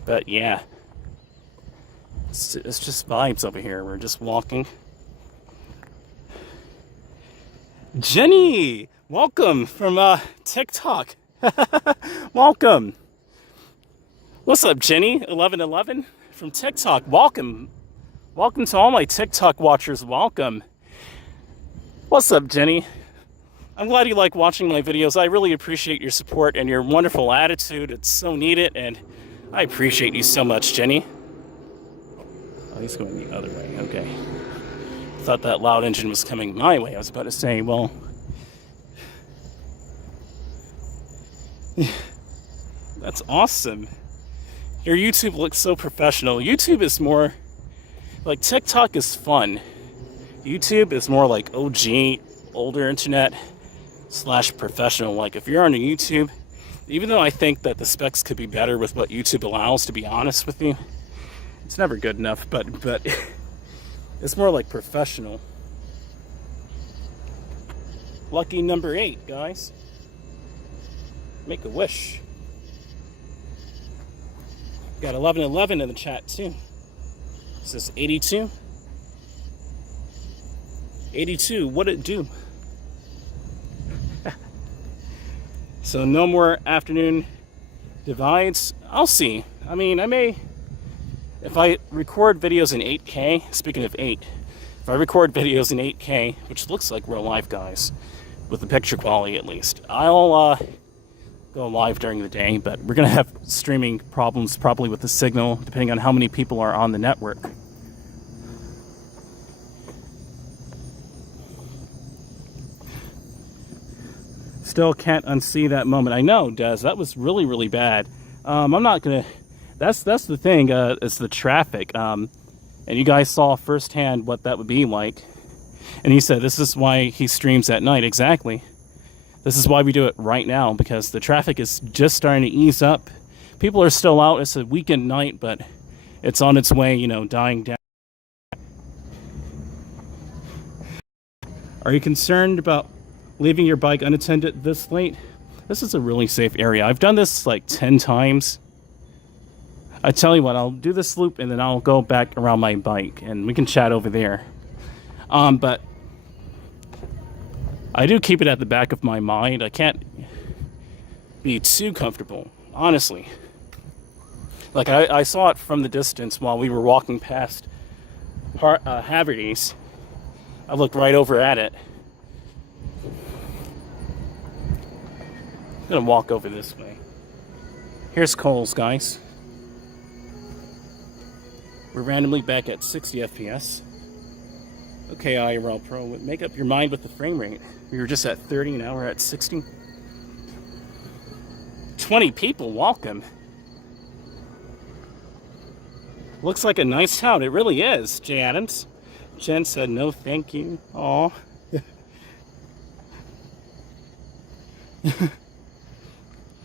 But yeah, it's just vibes over here. We're just walking. Jenny, welcome from TikTok. Welcome. What's up, Jenny? 1111 from TikTok. Welcome. Welcome to all my TikTok watchers. Welcome. What's up, Jenny? I'm glad you like watching my videos. I really appreciate your support and your wonderful attitude. It's so needed, and I appreciate you so much, Jenny. Oh, he's going the other way. Okay. Thought that loud engine was coming my way. I was about to say, well, that's awesome. Your YouTube looks so professional. YouTube is more like TikTok is fun. YouTube is more like OG, older internet / professional. Like if you're on YouTube, even though I think that the specs could be better with what YouTube allows, to be honest with you, it's never good enough, but it's more like professional. Lucky number 8, guys. Make a wish. Got 1111 in the chat too. Is this 82? 82, what'd it do? So no more afternoon divides. I'll see. I mean, I may, if I record videos in 8K, speaking of 8, if I record videos in 8K, which looks like real life, guys, with the picture quality at least, I'll go live during the day, but we're going to have streaming problems probably with the signal, depending on how many people are on the network. Still can't unsee that moment. I know, Des, that was really, really bad. I'm not gonna. That's the thing. It's the traffic. And you guys saw firsthand what that would be like. And he said this is why he streams at night. Exactly. This is why we do it right now, because the traffic is just starting to ease up. People are still out. It's a weekend night, but it's on its way, dying down. Are you concerned about leaving your bike unattended this late? This is a really safe area. I've done this like 10 times. I tell you what, I'll do this loop and then I'll go back around my bike and we can chat over there. But I do keep it at the back of my mind. I can't be too comfortable, honestly. Like I saw it from the distance while we were walking past Haverty's. I looked right over at it. I'm gonna walk over this way. Here's Coles, guys. We're randomly back at 60 FPS. Okay, IRL Pro, make up your mind with the frame rate. We were just at 30, now we're at 60. 20 people, welcome. Looks like a nice town, it really is, Jay Adams. Jen said no thank you. Aw.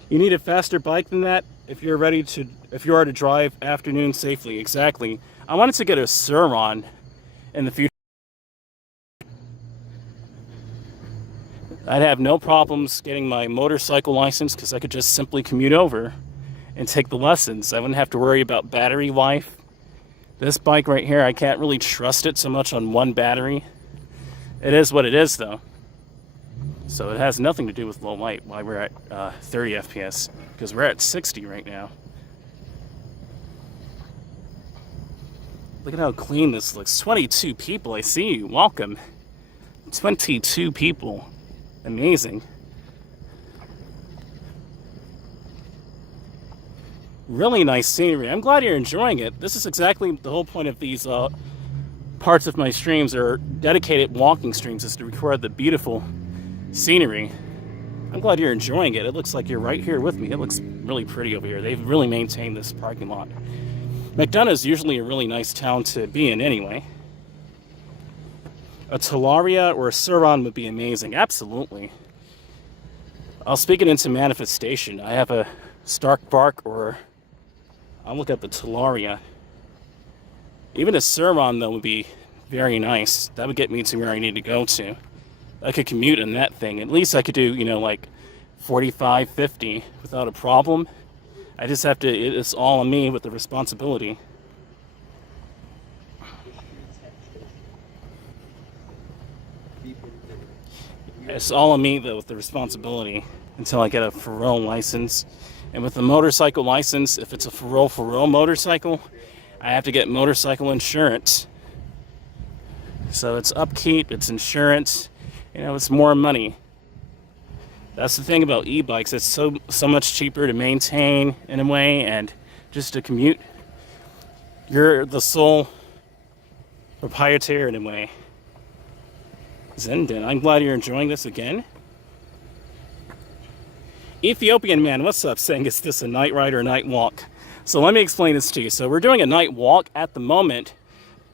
You need a faster bike than that if you are to drive afternoon safely. Exactly. I wanted to get a Sur in the future. I'd have no problems getting my motorcycle license because I could just simply commute over and take the lessons. I wouldn't have to worry about battery life. This bike right here, I can't really trust it so much on one battery. It is what it is, though. So it has nothing to do with low light why we're at 30 FPS, because we're at 60 right now. Look at how clean this looks. 22 people, I see you. Welcome. 22 people. Amazing. Really nice scenery. I'm glad you're enjoying it. This is exactly the whole point of these parts of my streams, are dedicated walking streams, is to record the beautiful scenery. I'm glad you're enjoying it. It looks like you're right here with me. It looks really pretty over here. They've really maintained this parking lot. Mcdonough is usually a really nice town to be in anyway. A Talaria or a Suron would be amazing. Absolutely. I'll speak it into manifestation. I have a Stark Bark, or I'll look at the Talaria. Even a Suron, though, would be very nice. That would get me to where I need to go to. I could commute in that thing. At least I could do, you know, like 45, 50 without a problem. I just have to, it's all on me with the responsibility. It's all on me, though, with the responsibility until I get a for-real license. And with the motorcycle license, if it's a for-real motorcycle, I have to get motorcycle insurance. So it's upkeep, it's insurance, you know, it's more money. That's the thing about e-bikes. It's so much cheaper to maintain in a way, and just to commute. You're the sole proprietor in a way. Zendin, I'm glad you're enjoying this again. Ethiopian man, what's up? Saying, is this a night ride or a night walk? So let me explain this to you. So we're doing a night walk at the moment,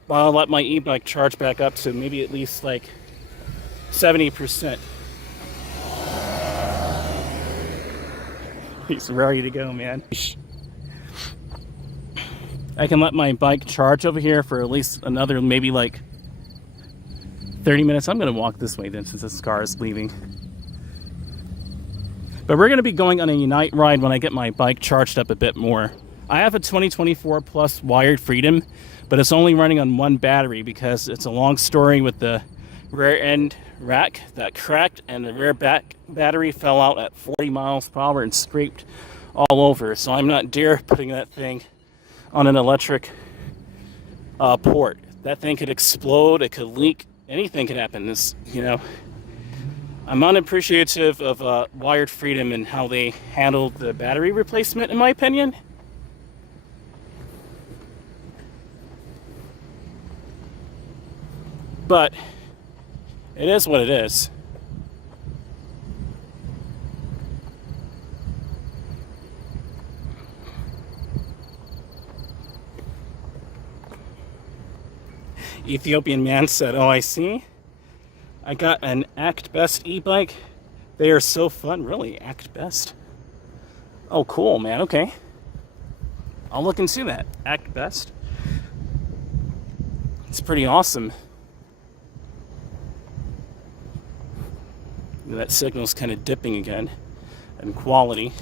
while I'll let my e-bike charge back up to maybe at least like 70%. He's ready to go, man. I can let my bike charge over here for at least another maybe like 30 minutes. I'm going to walk this way then, since this car is leaving. But we're going to be going on a night ride when I get my bike charged up a bit more. I have a 2024 Plus wired Freedom, but it's only running on one battery because it's a long story with the rear end rack that cracked, and the rear back battery fell out at 40 miles per hour and scraped all over. So I'm not dare putting that thing on an electric port. That thing could explode, it could leak, anything could happen. This, you know, I'm unappreciative of Wired Freedom and how they handled the battery replacement, in my opinion. But it is what it is. Ethiopian man said, oh, I see. I got an Act Best e-bike. They are so fun. Really, Act Best? Oh, cool, man. Okay. I'll look into that. Act Best. It's pretty awesome. That signal's kind of dipping again in quality.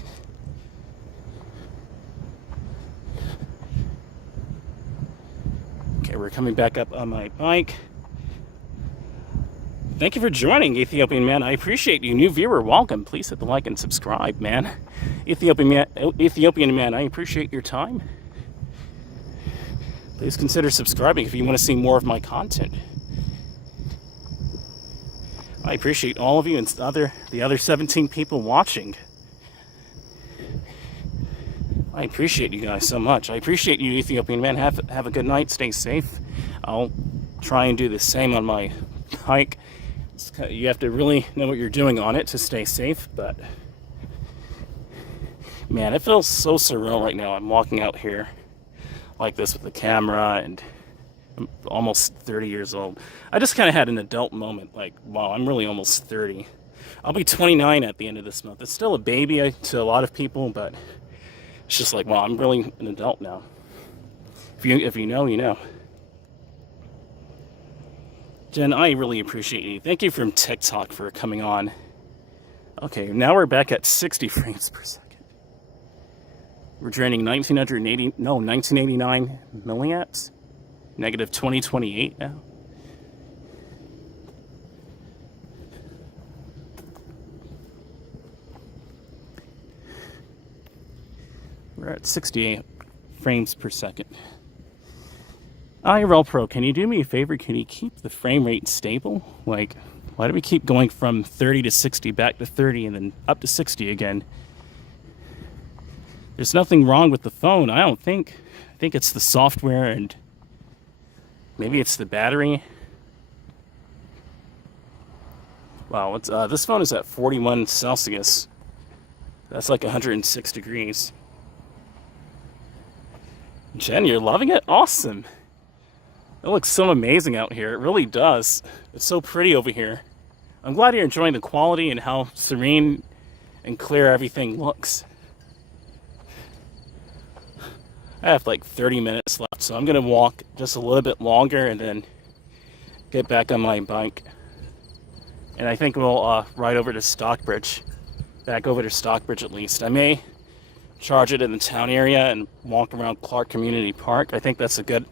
Okay, we're coming back up on my bike. Thank you for joining, Ethiopian man. I appreciate you. New viewer, welcome. Please hit the like and subscribe, man. Ethiopian man, I appreciate your time. Please consider subscribing if you want to see more of my content. I appreciate all of you and the other 17 people watching. I appreciate you guys so much. I appreciate you, Ethiopian man. Have a good night. Stay safe. I'll try and do the same on my hike. You have to really know what you're doing on it to stay safe, but man, it feels so surreal right now. I'm walking out here like this with the camera, and I'm almost 30 years old. I just kind of had an adult moment, like, wow, I'm really almost 30. I'll be 29 at the end of this month. It's still a baby to a lot of people, but it's just like, wow, I'm really an adult now. If you know, you know. Jen, I really appreciate you. Thank you from TikTok for coming on. Okay, now we're back at 60 frames per second. We're draining 1989 milliamps. Negative 2028 now. We're at 68 frames per second. IRL Pro, can you do me a favor? Can you keep the frame rate stable? Like, why do we keep going from 30 to 60, back to 30, and then up to 60 again? There's nothing wrong with the phone, I don't think. I think it's the software and maybe it's the battery. Wow, it's, this phone is at 41 Celsius. That's like 106 degrees. Jen, you're loving it? Awesome. It looks so amazing out here. It really does. It's so pretty over here. I'm glad you're enjoying the quality and how serene and clear everything looks. I have like 30 minutes left, so I'm going to walk just a little bit longer and then get back on my bike. And I think we'll ride over to Stockbridge. Back over to Stockbridge at least. I may charge it in the town area and walk around Clark Community Park. I think that's a good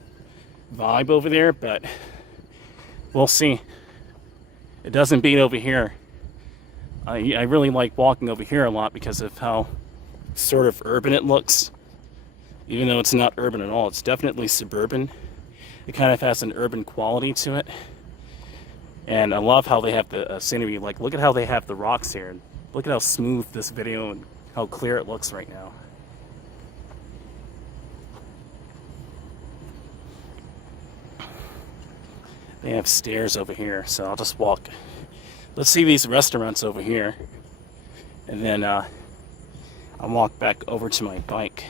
vibe over there, but we'll see. It doesn't beat over here. I really like walking over here a lot because of how sort of urban it looks. Even though it's not urban at all, it's definitely suburban. It kind of has an urban quality to it. And I love how they have the scenery. Like, look at how they have the rocks here. Look at how smooth this video and how clear it looks right now. They have stairs over here, so I'll just walk. Let's see these restaurants over here. And then I'll walk back over to my bike.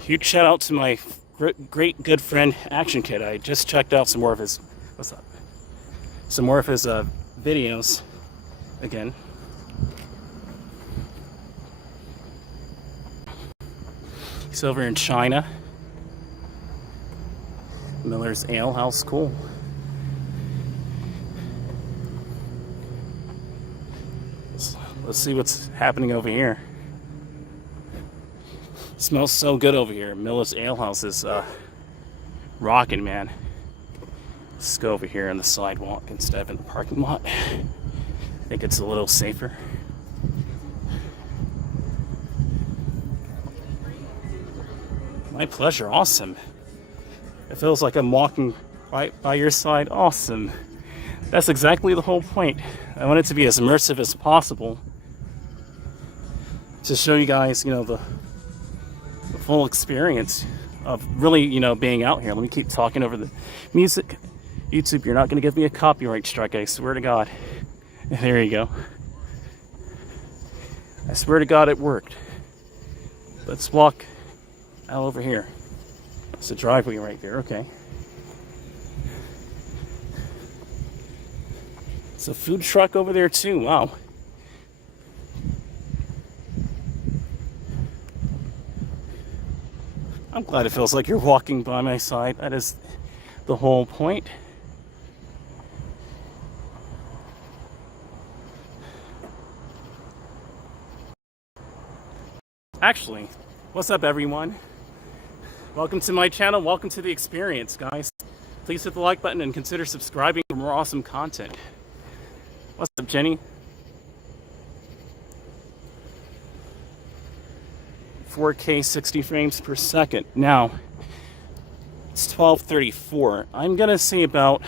Huge shout out to my great good friend Action Kid. I just checked out some more of his videos again. He's over in China. Miller's Ale House, cool. Let's see what's happening over here. It smells so good over here. Miller's Ale House is rocking, man. Let's go over here on the sidewalk instead of in the parking lot. I think it's a little safer. My pleasure, awesome. It feels like I'm walking right by your side, awesome. That's exactly the whole point. I want it to be as immersive as possible to show you guys, you know, the full experience of really, you know, being out here. Let me keep talking over the music. YouTube, you're not going to give me a copyright strike, I swear to God. There you go. I swear to God it worked. Let's walk out over here. It's a driveway right there, okay. It's a food truck over there too, wow. I'm glad it feels like you're walking by my side. That is the whole point. Actually, what's up everyone? Welcome to my channel, welcome to the experience, guys. Please hit the like button and consider subscribing for more awesome content. What's up, Jenny? 4K 60 frames per second. Now, it's 12:34. I'm gonna say about...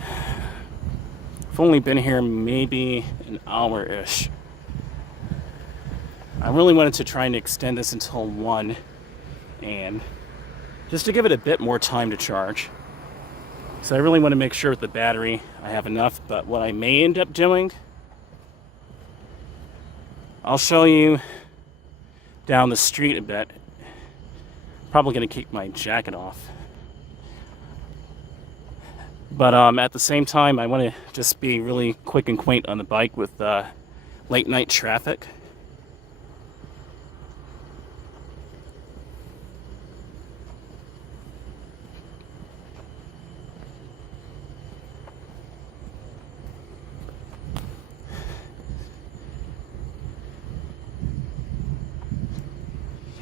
I've only been here maybe an hour-ish. I really wanted to try and extend this until 1, and just to give it a bit more time to charge. So I really want to make sure with the battery I have enough, but what I may end up doing, I'll show you down the street a bit. Probably going to keep my jacket off. But at the same time, I want to just be really quick and quaint on the bike with late night traffic.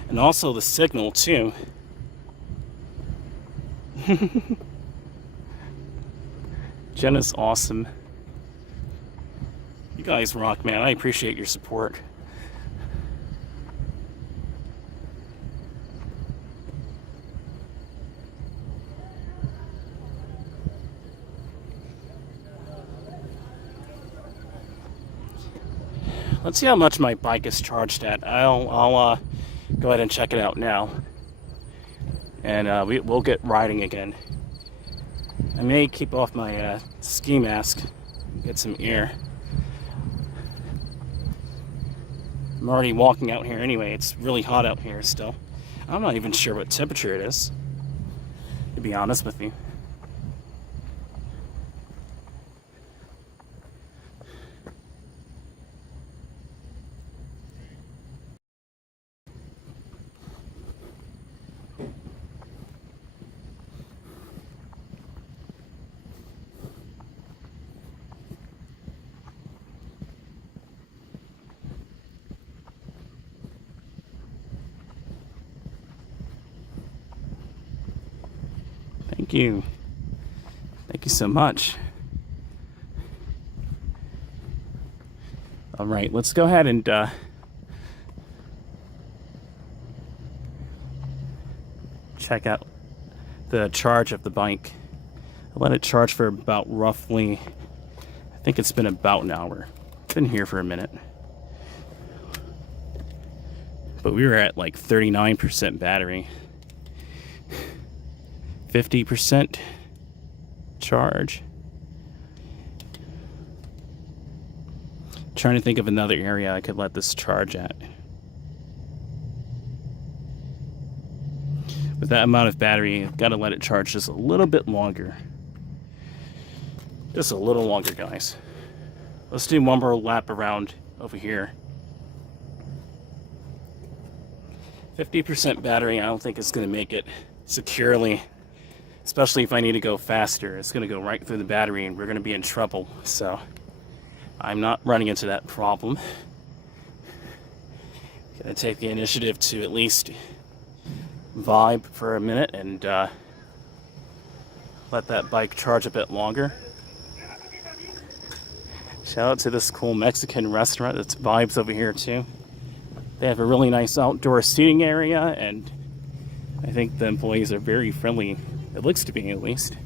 And also the signal too. Jenna's awesome. You guys rock, man. I appreciate your support. Let's see how much my bike is charged at. I'll go ahead and check it out now, and we'll get riding again. I may keep off my ski mask, get some air. I'm already walking out here anyway. It's really hot out here still. I'm not even sure what temperature it is, to be honest with you. Thank you. Thank you so much. All right, let's go ahead and check out the charge of the bike. I let it charge for about roughly, I think it's been about an hour. It's been here for a minute. But we were at like 39% battery. 50% charge. Trying to think of another area I could let this charge at. With that amount of battery, I've got to let it charge just a little bit longer. Just a little longer, guys. Let's do one more lap around over here. 50% battery, I don't think it's going to make it securely. Especially if I need to go faster. It's going to go right through the battery and we're going to be in trouble. So I'm not running into that problem. Going to take the initiative to at least vibe for a minute and let that bike charge a bit longer. Shout out to this cool Mexican restaurant. It's Vibes over here too. They have a really nice outdoor seating area, and I think the employees are very friendly. It looks to be, at least.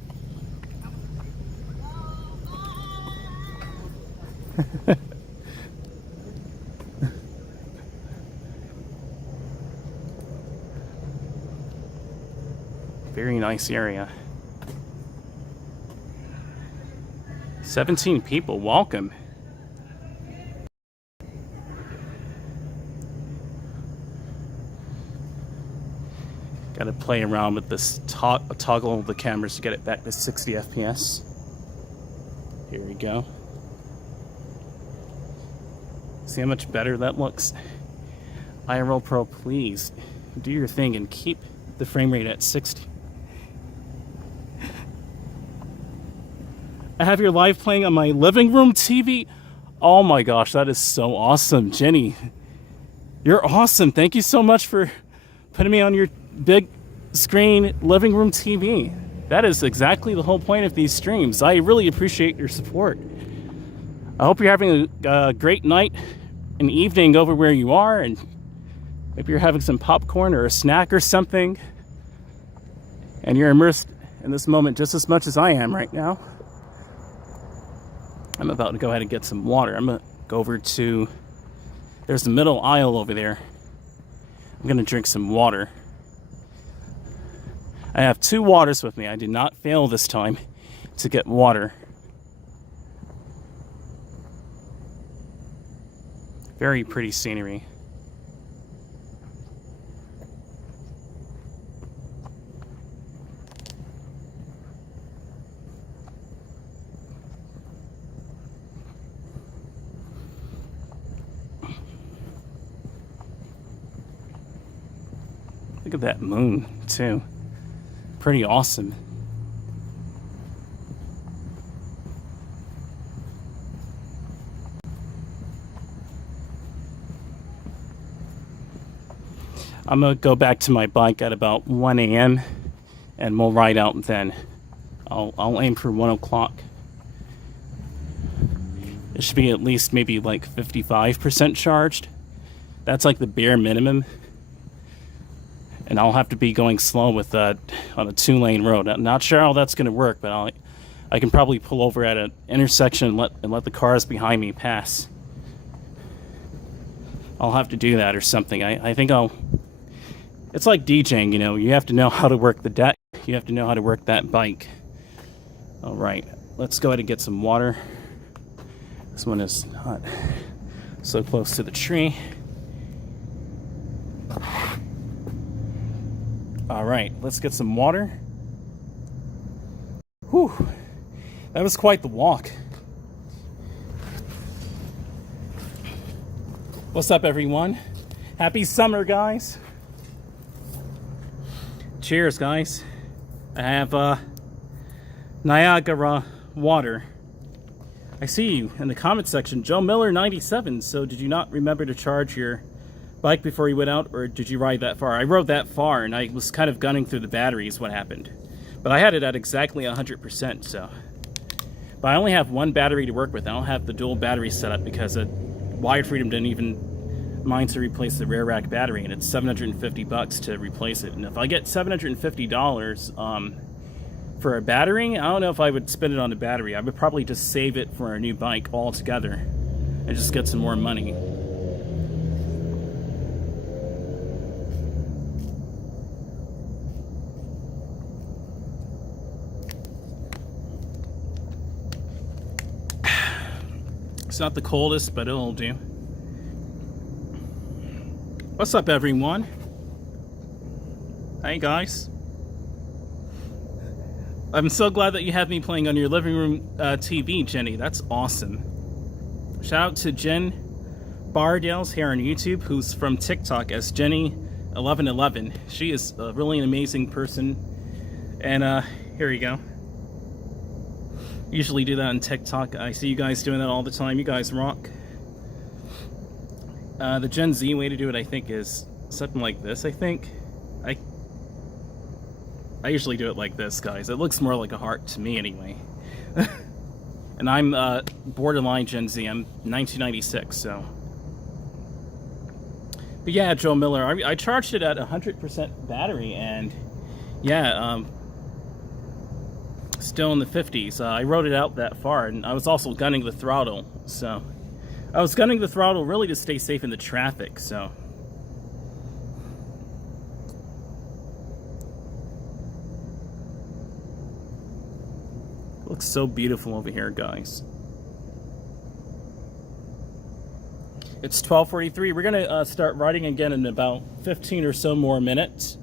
Very nice area. 17 people, welcome. Got to play around with this toggle of the cameras to get it back to 60 FPS. Here we go. See how much better that looks? IRL Pro, please do your thing and keep the frame rate at 60. I have your live playing on my living room TV. Oh my gosh, that is so awesome. Jenny, you're awesome. Thank you so much for putting me on your big screen living room TV. That is exactly the whole point of these streams. I really appreciate your support. I hope you're having a great night and evening over where you are, and maybe you're having some popcorn or a snack or something, and you're immersed in this moment just as much as I am right now. I'm about to go ahead and get some water. I'm gonna go over to, there's the middle aisle over there. I'm gonna drink some water. I have 2 waters with me. I did not fail this time to get water. Very pretty scenery. Look at that moon, too. Pretty awesome. I'm gonna go back to my bike at about 1 a.m. and we'll ride out then. I'll aim for 1 o'clock. it should be at least maybe like 55% charged. That's like the bare minimum. And I'll have to be going slow with on a 2-lane road. I'm not sure how that's going to work, but I can probably pull over at an intersection and let the cars behind me pass. I'll have to do that or something. I think it's like DJing, you know, you have to know how to work the deck. You have to know how to work that bike. All right, let's go ahead and get some water. This one is not so close to the tree. All right, let's get some water. Whew, that was quite the walk. What's up, everyone? Happy summer, guys. Cheers, guys. I have Niagara water. I see you in the comment section, Joe Miller 97. So did you not remember to charge your bike before you went out, or did you ride that far? I rode that far, and I was kind of gunning through the batteries. What happened? But I had it at exactly 100%. So, but I only have one battery to work with. I don't have the dual battery set up because Wired Freedom didn't even mind to replace the rear rack battery, and it's $750 to replace it. And if I get $750 for a battery, I don't know if I would spend it on the battery. I would probably just save it for a new bike altogether and just get some more money. It's not the coldest, but it'll do. What's up, everyone? Hey, guys. I'm so glad that you have me playing on your living room TV, Jenny. That's awesome. Shout out to Jen Bardales here on YouTube, who's from TikTok as Jenny1111. She is really an amazing person. And here you go. Usually do that on TikTok. I see you guys doing that all the time. You guys rock. The Gen Z way to do it, I think, is something like this. I think I usually do it like this, guys. It looks more like a heart to me, anyway. And I'm borderline Gen Z. I'm 1996, so. But yeah, Joe Miller. I charged it at 100% battery, and yeah, still in the 50s. I rode it out that far, and I was also gunning the throttle. So I was gunning the throttle really to stay safe in the traffic. So. It looks so beautiful over here, guys. It's 12:43. We're gonna start riding again in about 15 or so more minutes.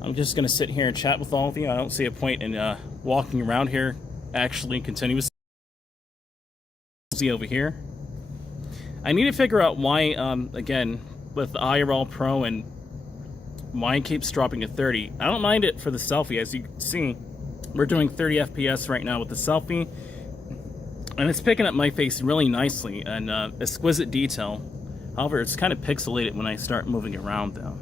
I'm just gonna sit here and chat with all of you. I don't see a point in walking around here actually continuously over here. I need to figure out why, again, with the IRL Pro and why it keeps dropping at 30. I don't mind it for the selfie. As you can see, we're doing 30 FPS right now with the selfie, and it's picking up my face really nicely and exquisite detail. However, it's kind of pixelated when I start moving around, though.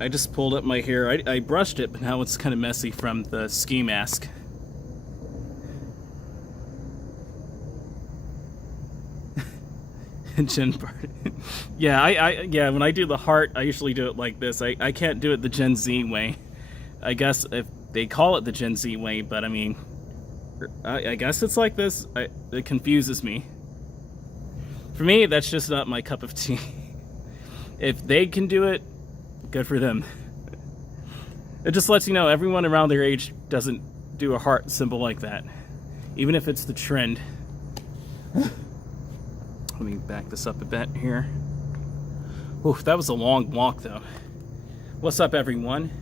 I just pulled up my hair. I brushed it, but now it's kind of messy from the ski mask. Yeah, yeah, when I do the heart, I usually do it like this. I can't do it the Gen Z way. I guess if they call it the Gen Z way, but I mean, I guess it's like this. It confuses me. For me, that's just not my cup of tea. If they can do it, good for them. It just lets you know everyone around their age doesn't do a heart symbol like that, even if it's the trend. Let me back this up a bit here. Oof, that was a long walk, though. What's up, everyone?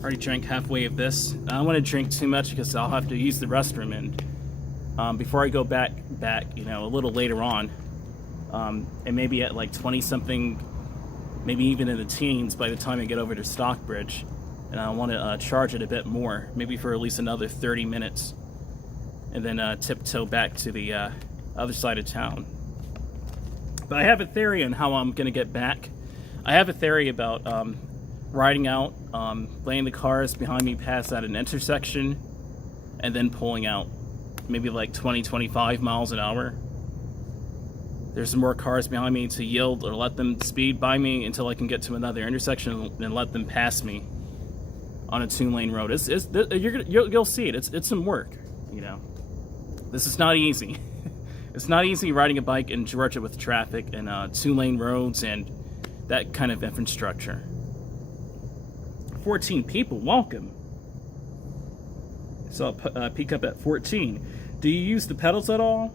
Already drank halfway of this. I don't want to drink too much because I'll have to use the restroom, and before I go back, you know, a little later on, and maybe at like 20-something, maybe even in the teens by the time I get over to Stockbridge, and I want to charge it a bit more, maybe for at least another 30 minutes, and then tiptoe back to the other side of town. But I have a theory on how I'm going to get back. I have a theory about riding out, letting the cars behind me pass at an intersection, and then pulling out, maybe like 20, 25 miles an hour. There's some more cars behind me to yield or let them speed by me until I can get to another intersection and let them pass me on a 2-lane road. You'll see it. It's some work, you know. This is not easy. It's not easy riding a bike in Georgia with traffic and 2-lane roads and that kind of infrastructure. 14 people, welcome. So I'll peek up at 14. Do you use the pedals at all?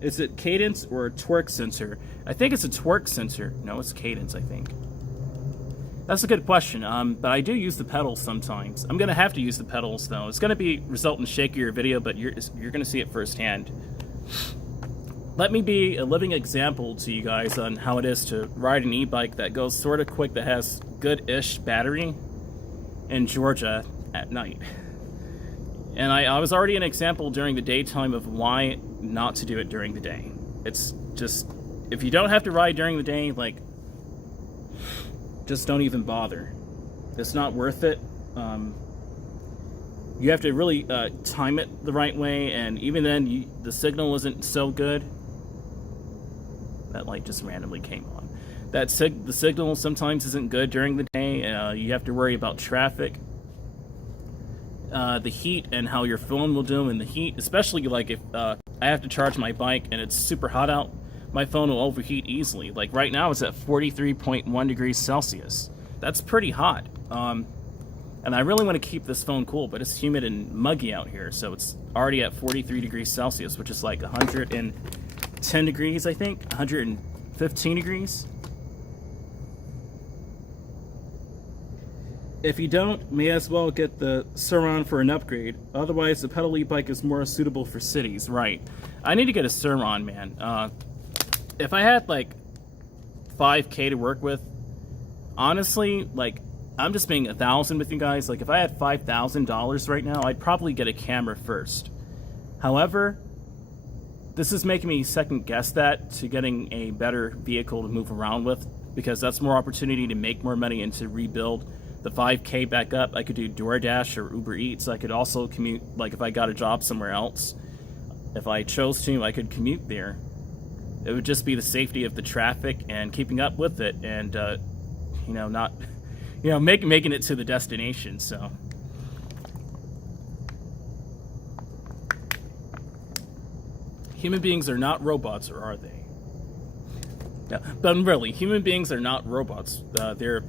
Is it cadence or a torque sensor? I think it's a torque sensor. No, it's cadence, I think. That's a good question, but I do use the pedals sometimes. I'm going to have to use the pedals, though. It's going to result in shakier video, but you're going to see it firsthand. Let me be a living example to you guys on how it is to ride an e-bike that goes sort of quick, that has good-ish battery in Georgia at night. And I was already an example during the daytime of why not to do it during the day. It's just, if you don't have to ride during the day, like, just don't even bother. It's not worth it. You have to really time it the right way, and even then, the signal isn't so good. That light just randomly came on. The signal sometimes isn't good during the day. You have to worry about traffic, the heat, and how your phone will do in the heat. Especially like if I have to charge my bike and it's super hot out, my phone will overheat easily. Like right now, it's at 43.1 degrees Celsius. That's pretty hot. And I really want to keep this phone cool, but it's humid and muggy out here, so it's already at 43 degrees Celsius, which is like 110 degrees, I think, 115 degrees. If you don't, may as well get the Sur-Ron for an upgrade. Otherwise, the pedal e-bike is more suitable for cities. Right. I need to get a Sur-Ron, man. If I had like 5K to work with, honestly, like, I'm just being 1,000 with you guys. Like, if I had $5,000 right now, I'd probably get a camera first. However, this is making me second guess that to getting a better vehicle to move around with, because that's more opportunity to make more money and to rebuild the 5K back up. I could do DoorDash or Uber Eats. I could also commute, like if I got a job somewhere else. If I chose to, I could commute there. It would just be the safety of the traffic and keeping up with it, and you know, not, you know, making it to the destination. So human beings are not robots, or are they? No, but really, human beings are not robots. They're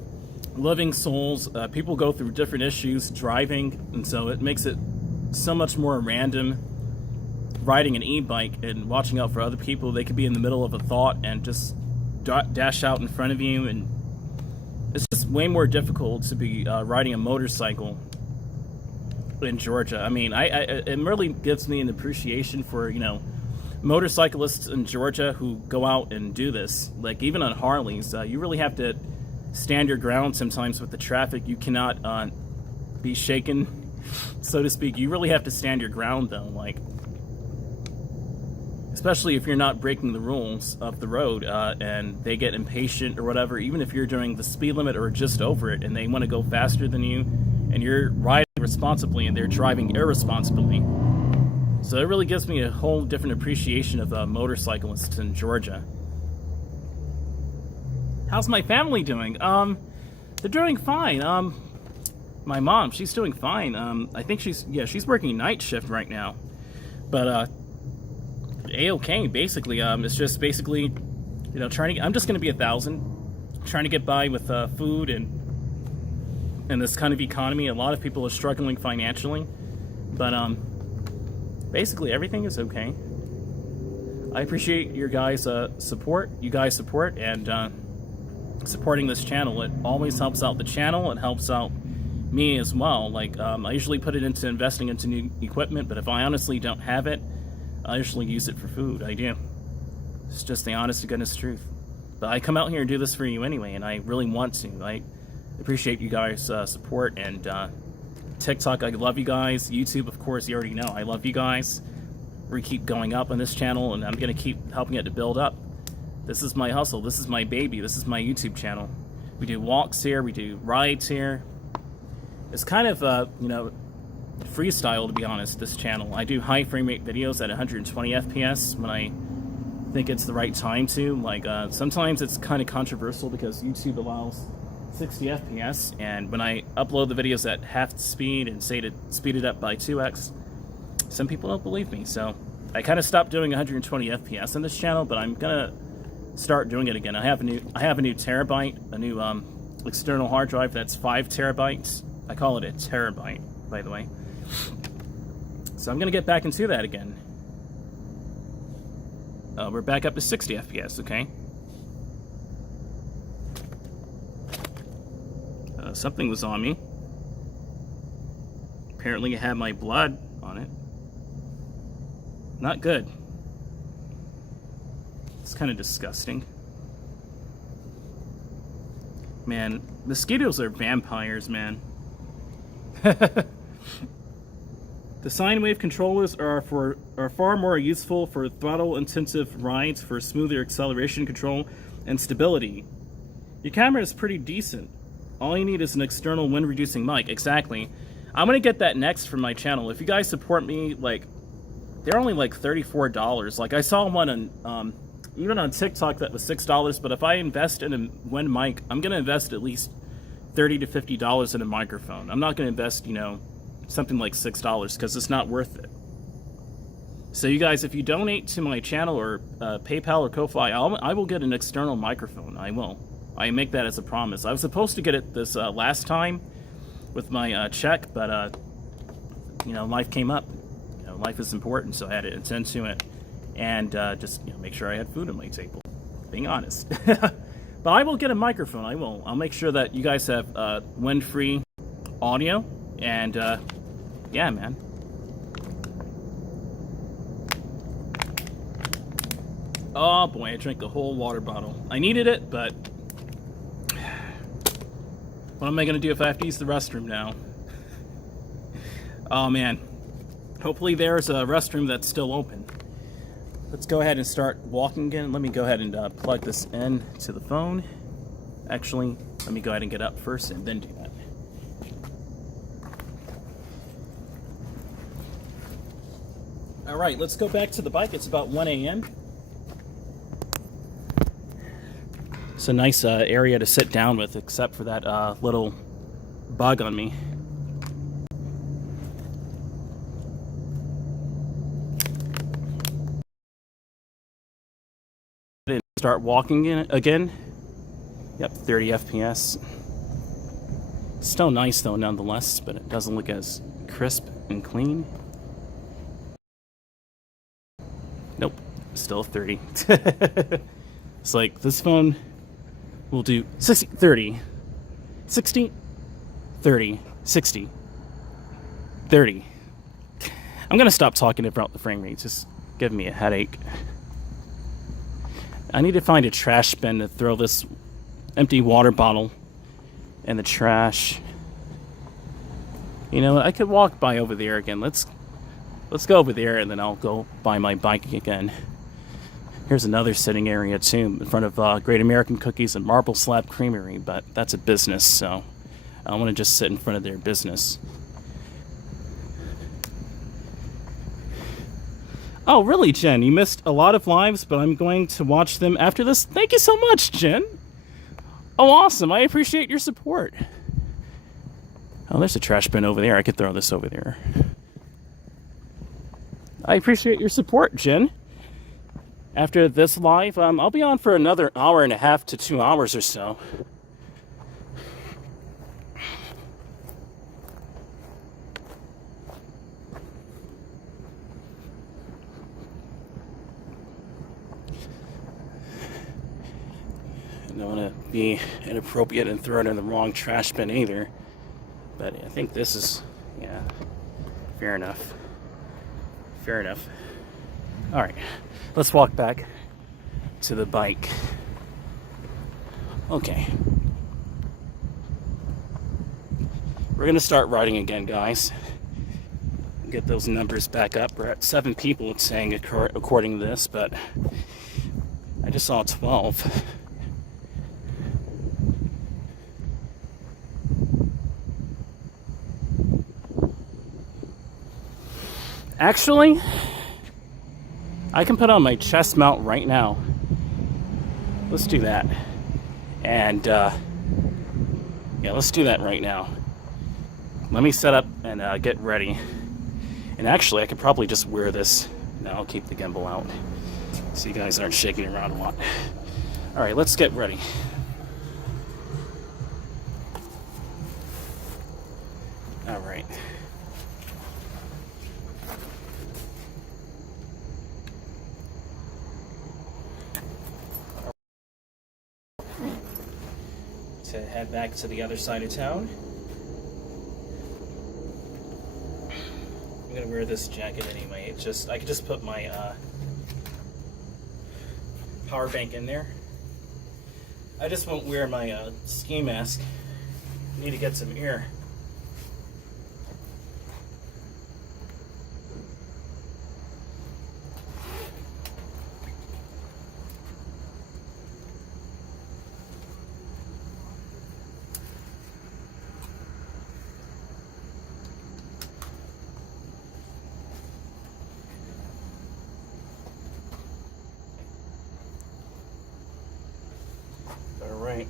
living souls. People go through different issues driving, and so it makes it so much more random. Riding an e-bike and watching out for other people, they could be in the middle of a thought and just dash out in front of you, and it's just way more difficult to be riding a motorcycle in Georgia. I mean, it really gives me an appreciation for, you know, motorcyclists in Georgia who go out and do this. Like, even on Harleys, you really have to stand your ground sometimes with the traffic. You cannot be shaken, so to speak. You really have to stand your ground, though, like, especially if you're not breaking the rules of the road, and they get impatient or whatever, even if you're doing the speed limit or just over it, and they want to go faster than you, and you're riding responsibly and they're driving irresponsibly. So it really gives me a whole different appreciation of motorcyclists in Georgia. How's my family doing? They're doing fine. My mom, she's doing fine. I think she's working night shift right now. But A-okay, basically. It's just basically, you know, I'm just going to be 1,000, trying to get by with food and this kind of economy. A lot of people are struggling financially, but basically everything is okay. I appreciate your guys' support. You guys support and supporting this channel. It always helps out the channel. It helps out me as well. Like, I usually put it into investing into new equipment, but if I honestly don't have it, I usually use it for food. I do. It's just the honest to goodness truth. But I come out here and do this for you anyway, and I really want to. I appreciate you guys' support, and TikTok, I love you guys. YouTube, of course, you already know. I love you guys. We keep going up on this channel, and I'm going to keep helping it to build up. This is my hustle. This is my baby. This is my YouTube channel. We do walks here, we do rides here. It's kind of, you know, freestyle, to be honest, this channel. I do high frame rate videos at 120 FPS when I think it's the right time to. Like, sometimes it's kind of controversial because YouTube allows 60 FPS, and when I upload the videos at half speed and say to speed it up by 2x, some people don't believe me. So I kind of stopped doing 120 FPS on this channel, but I'm gonna start doing it again. I have a new terabyte, a new external hard drive that's 5 terabytes. I call it a terabyte, by the way. So I'm gonna get back into that again. We're back up to 60 FPS, okay? Something was on me. Apparently it had my blood on it. Not good. It's kind of disgusting. Man, mosquitoes are vampires, man. The sine wave controllers are far more useful for throttle-intensive rides for smoother acceleration control and stability. Your camera is pretty decent. All you need is an external wind-reducing mic. Exactly. I'm gonna get that next for my channel. If you guys support me, like, they're only like $34. Like, I saw one on even on TikTok that was $6. But if I invest in a wind mic, I'm gonna invest at least $30 to $50 in a microphone. I'm not gonna invest, you know, something like $6 because it's not worth it. So you guys, if you donate to my channel or PayPal or Ko-Fi, I will get an external microphone. I will. I make that as a promise. I was supposed to get it this last time with my check, but you know, life came up. You know, life is important, so I had to attend to it and just, you know, make sure I had food on my table. Being honest. But I will get a microphone. I will. I'll make sure that you guys have wind-free audio. And yeah, man. Oh boy, I drank the whole water bottle. I needed it, but what am I gonna do if I have to use the restroom now? Oh man. Hopefully there's a restroom that's still open. Let's go ahead and start walking again. Let me go ahead and plug this in to the phone. Actually, let me go ahead and get up first and then do that. All right, let's go back to the bike. It's about 1 a.m. It's a nice area to sit down with, except for that little bug on me. Start walking in again. Yep, 30 FPS. Still nice though, nonetheless, but it doesn't look as crisp and clean. Nope, still 30. It's like this phone will do 60, 30, 60, 30, 60, 30. I'm gonna stop talking about the frame rate. It's just giving me a headache. I need to find a trash bin to throw this empty water bottle in the trash. You know, I could walk by over there again. Let's go over there, and then I'll go by my bike again. Here's another sitting area too, in front of Great American Cookies and Marble Slab Creamery, but that's a business, so I want to just sit in front of their business. Oh, really, Jen? You missed a lot of lives, but I'm going to watch them after this. Thank you so much, Jen. Oh, awesome. I appreciate your support. Oh, there's a trash bin over there. I could throw this over there. I appreciate your support, Jen. After this live, I'll be on for another hour and a half to 2 hours or so. I don't want to be inappropriate and throw it in the wrong trash bin either. But I think this is, yeah, fair enough. Fair enough. All right, let's walk back to the bike. Okay. We're going to start riding again, guys. Get those numbers back up. We're at 7 people, it's saying, according to this, but I just saw 12. Actually, I can put on my chest mount right now. Let's do that. And yeah, let's do that right now. Let me set up and get ready. And actually, I could probably just wear this. Now I'll keep the gimbal out so you guys aren't shaking around a lot. All right, let's get ready. All right. To head back to the other side of town. I'm gonna wear this jacket anyway. I could just put my power bank in there. I just won't wear my ski mask. I need to get some air. All right.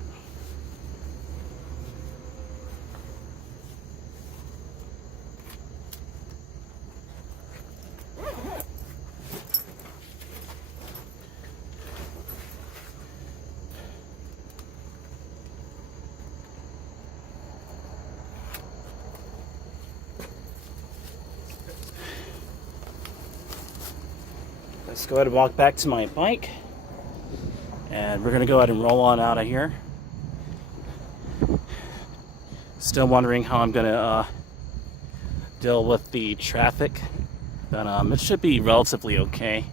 Let's go ahead and walk back to my bike. And we're going to go ahead and roll on out of here. Still wondering how I'm going to deal with the traffic. But it should be relatively okay.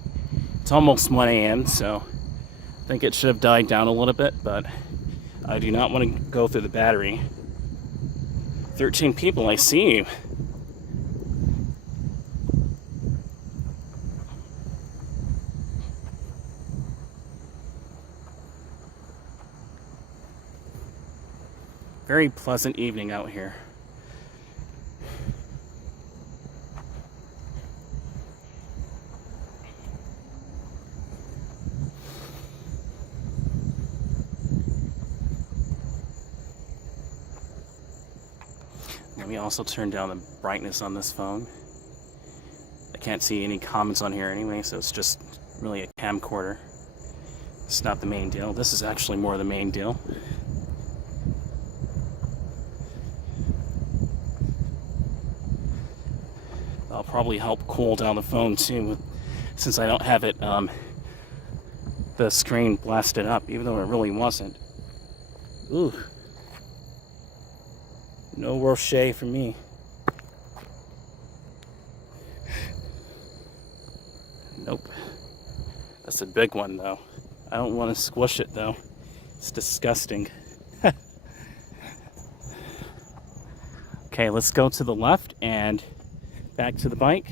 It's almost 1 a.m., so I think it should have died down a little bit, but I do not want to go through the battery. 13 people, I see you. Very pleasant evening out here. Let me also turn down the brightness on this phone. I can't see any comments on here anyway, so it's just really a camcorder. It's not the main deal. This is actually more the main deal. I'll probably help cool down the phone too, since I don't have it, the screen blasted up, even though it really wasn't. Ooh. No Rocher for me. Nope. That's a big one though. I don't want to squish it though. It's disgusting. Okay, let's go to the left and back to the bike,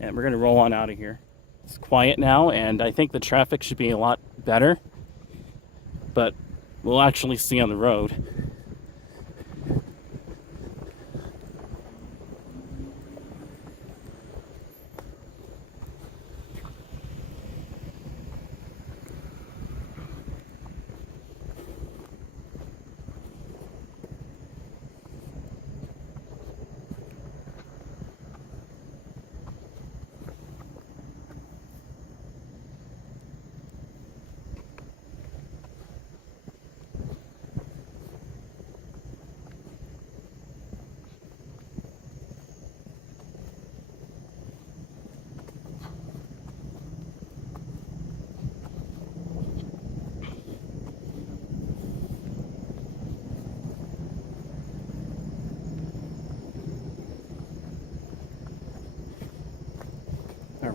and we're going to roll on out of here. It's quiet now, and I think the traffic should be a lot better, but we'll actually see on the road.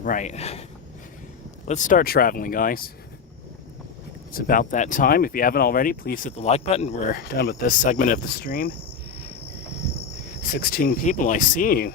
Right. Let's start traveling, guys. It's about that time. If you haven't already, please hit the like button. We're done with this segment of the stream. 16 people, I see you.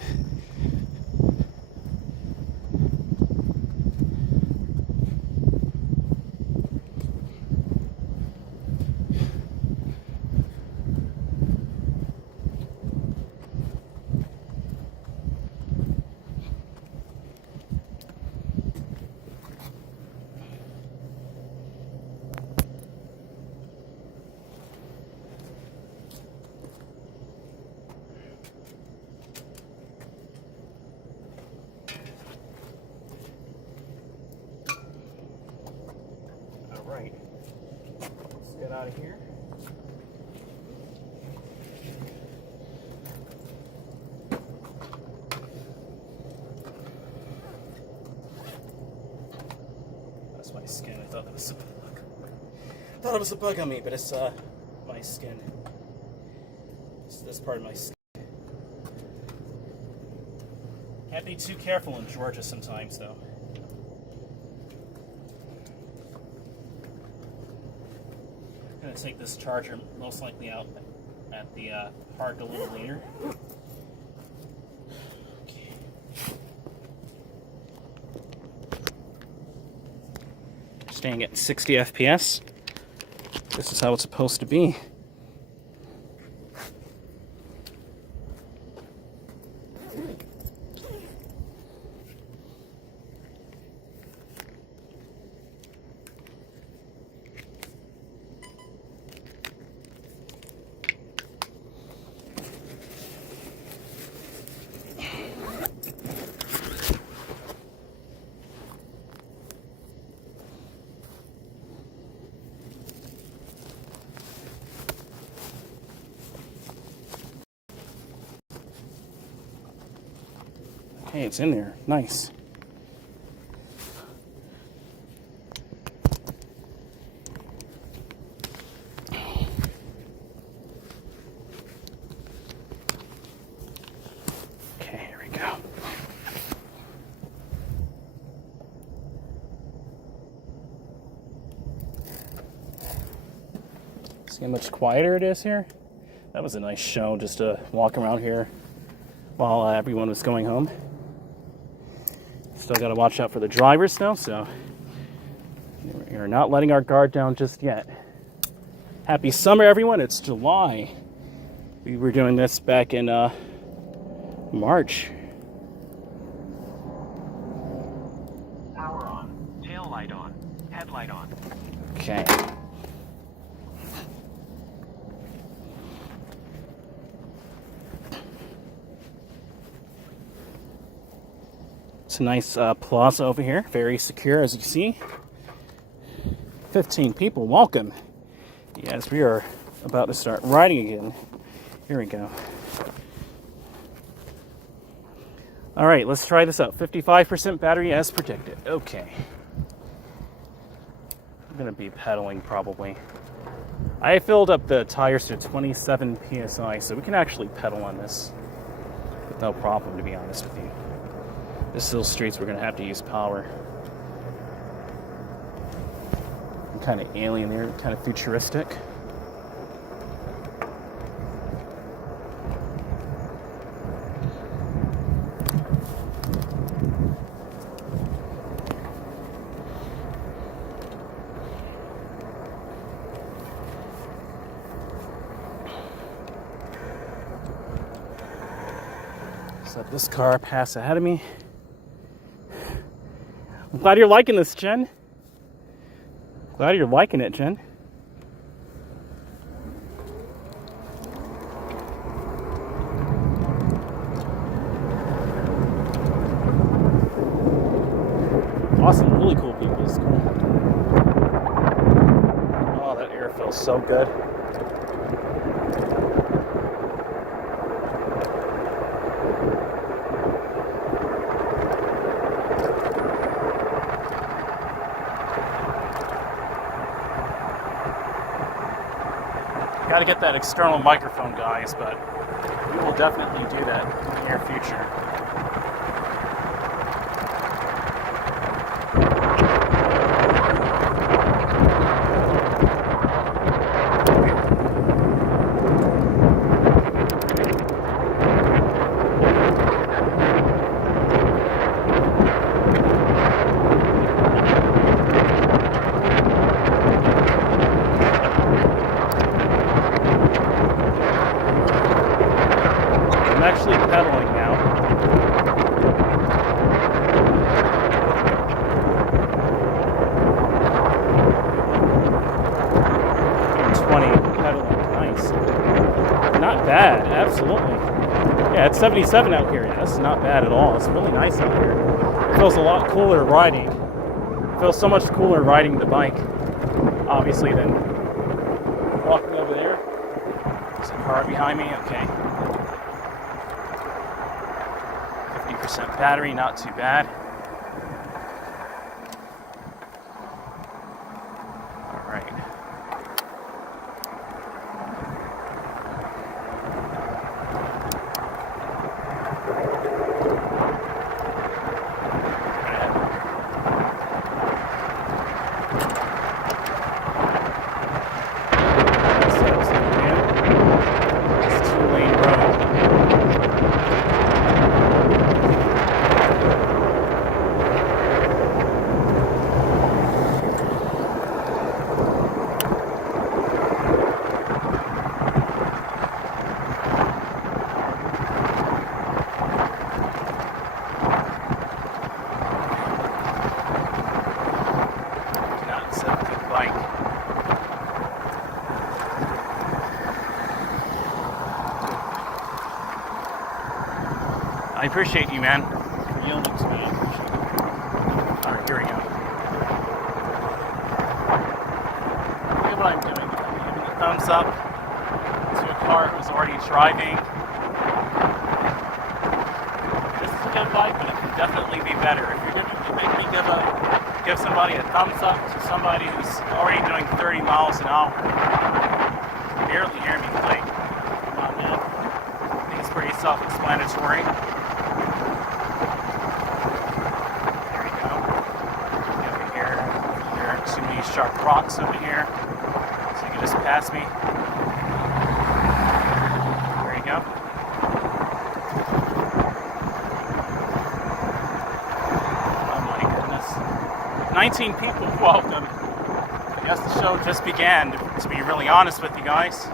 get out of here. That's my skin. I thought that was a bug. I thought it was a bug on me, but it's my skin. It's this part of my skin. Can't be too careful in Georgia sometimes, though. I'm gonna take this charger most likely out at the park a little later. Okay. Staying at 60 FPS. This is how it's supposed to be. Hey, it's in there. Nice. Okay, here we go. See how much quieter it is here? That was a nice show, just to walk around here while everyone was going home. Still got to watch out for the drivers though, so we're not letting our guard down just yet. Happy summer, everyone. It's July. We were doing this back in March. Power on. Tail light on. Headlight on. Okay. It's a nice plaza over here, very secure as you see. 15 people, welcome. Yes, we are about to start riding again. Here we go. All right, let's try this out. 55% battery as predicted. Okay. I'm gonna be pedaling probably. I filled up the tires to 27 PSI, so we can actually pedal on this with no problem, to be honest with you. This little streets, we're gonna have to use power. I'm kind of alien there, kind of futuristic. Let's let this car pass ahead of me. I'm glad you're liking this, Jen. Glad you're liking it, Jen. Awesome, really cool people. It's cool. Oh, that air feels so good. Got to get that external microphone, guys, but we will definitely do that in the near future. I'm actually pedaling now. Doing 20 pedaling, nice. Not bad, absolutely. Yeah, it's 77 out here. Yeah, that's not bad at all. It's really nice out here. It feels a lot cooler riding. It feels so much cooler riding the bike, obviously, than car behind me. Okay. 50% battery, not too bad. All right. It's 2-lane road. Cannot set a good bike. I appreciate you, man, for yielding to me. I appreciate it. Alright, here we go. Look at what I'm doing. I'm giving a thumbs up to a car who's already driving. This is a good bike, but it can definitely be better. If you're going to make me give somebody a thumbs up to somebody who's already doing 30 miles an hour, you can barely hear me. Like, come on, man. I think it's pretty self-explanatory. Too many sharp rocks over here, so you can just pass me. There you go. Oh my goodness. 19 people, welcome. I guess the show just began, to be really honest with you guys.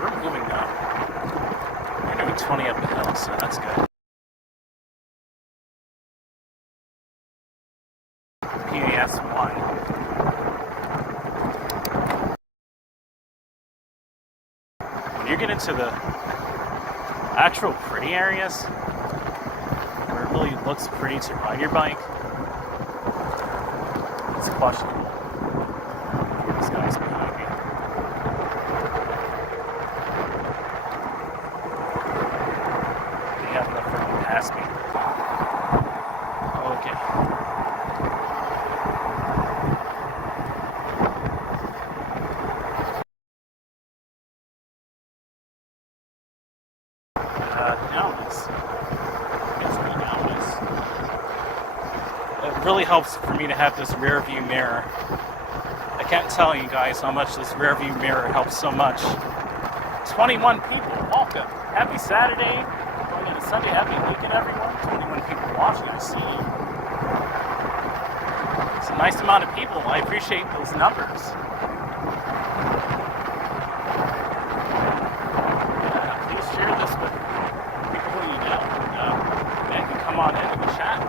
We're moving now. We're doing 20 up the hill, so that's good. PAS 1. When you get into the actual pretty areas, where it really looks pretty to ride your bike, it's questionable. This guy's behind me. They have enough room to pass me. Okay. It really helps for me to have this rear view mirror. I can't tell you guys how much this rear view mirror helps so much. 21 people, welcome. Happy Saturday, going into Sunday. Happy weekend, everyone. 21 people watching, I see you. It's a nice amount of people. I appreciate those numbers. Please share this with people who you know. They can come on into the chat.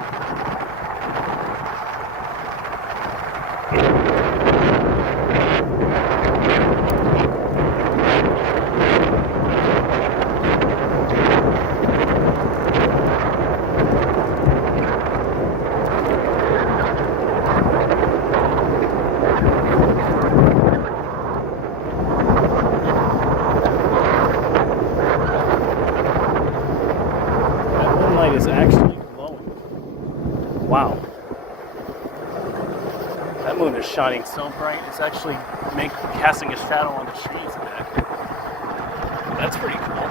Is actually glowing. Wow. That moon is shining so bright, it's actually casting a shadow on the trees back. That's pretty cool.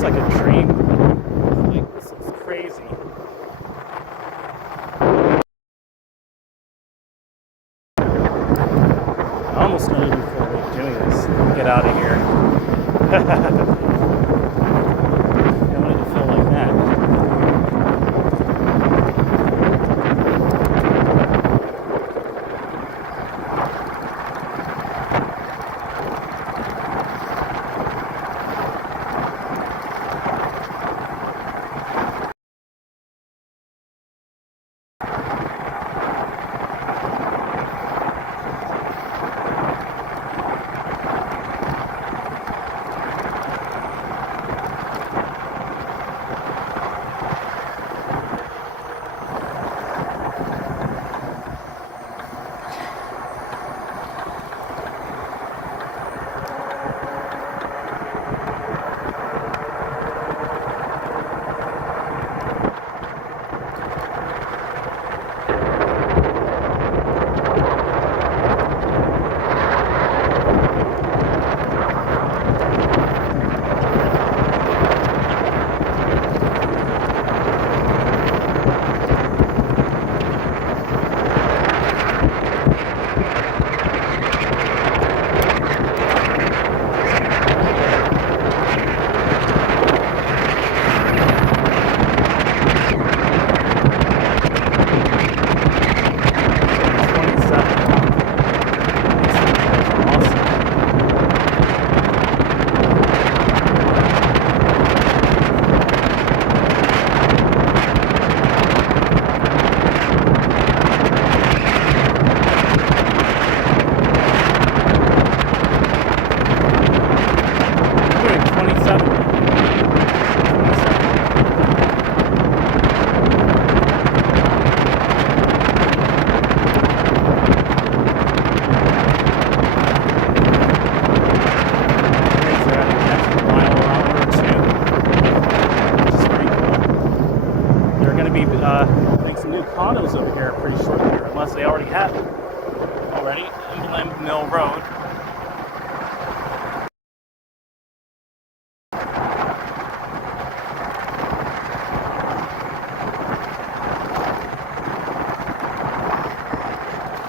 looks like a dream. Like, this looks crazy. I almost don't even feel like doing this. Get out of here. I want it to feel like that. Condos over here pretty short here, unless they already have it already. Inland Mill Road.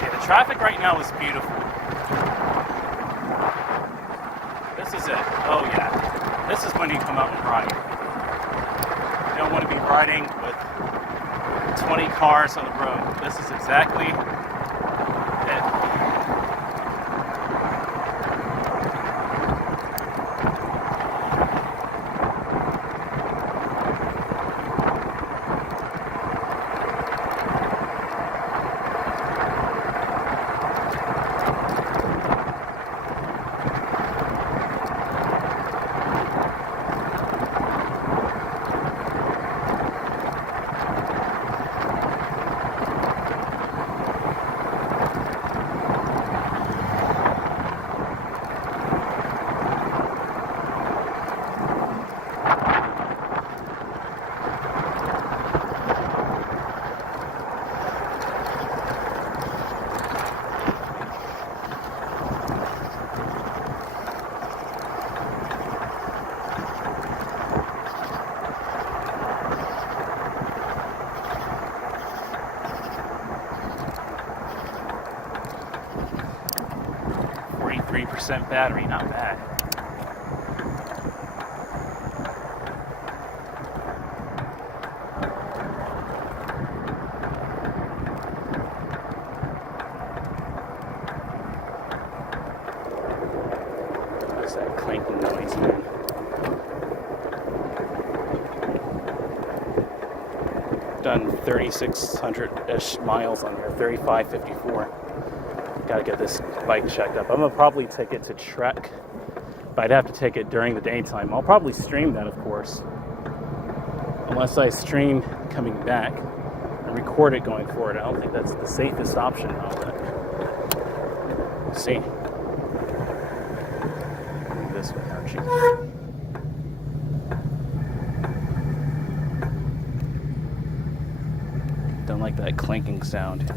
Yeah, the traffic right now is beautiful. This is it. Oh yeah. This is when you come out and ride. You don't want to be riding with 20 cars on the road. This is exactly it. Battery, not bad. What's that clanking noise, man? Done 3,600-ish miles on here, 3,554. Gotta get this bike checked up. I'm gonna probably take it to Trek, but I'd have to take it during the daytime. I'll probably stream that, of course, unless I stream coming back and record it going forward. I don't think that's the safest option now, but we'll see. This way, Archie. Don't like that clanking sound.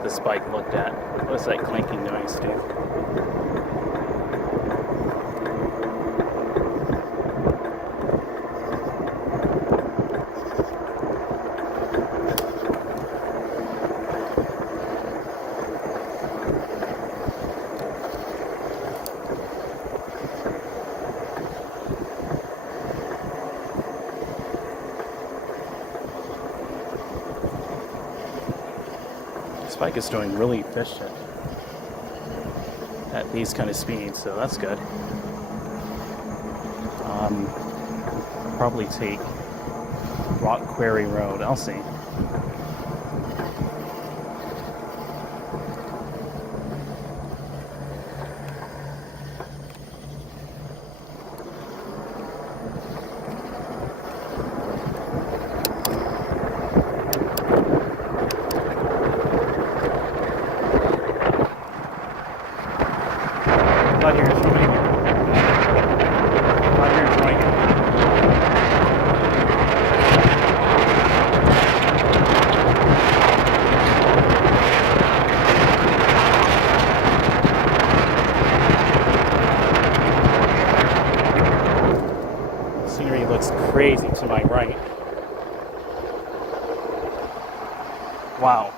get this bike looked at. What's that clanking noise, Steve? This bike is doing really efficient at these kind of speeds, so that's good. Probably take Rock Quarry Road. I'll see. Not here, it's right here. Not here, it's right here. Scenery looks crazy to my right. Wow.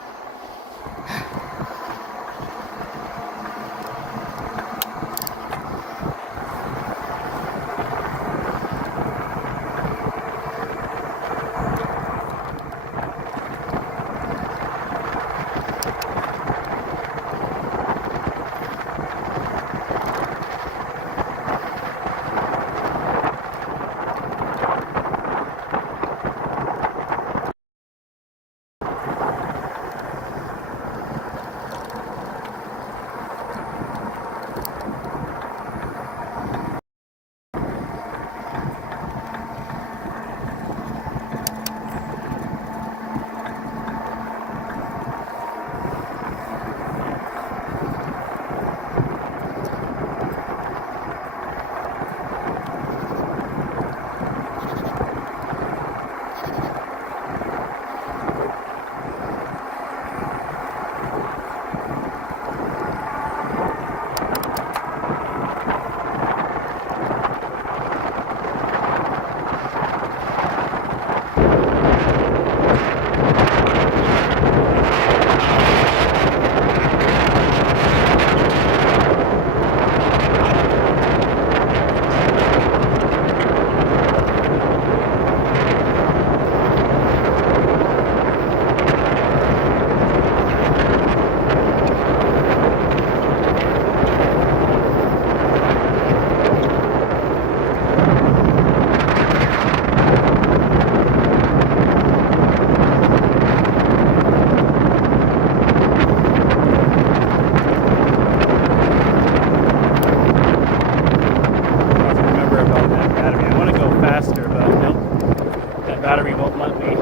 Battery won't let me.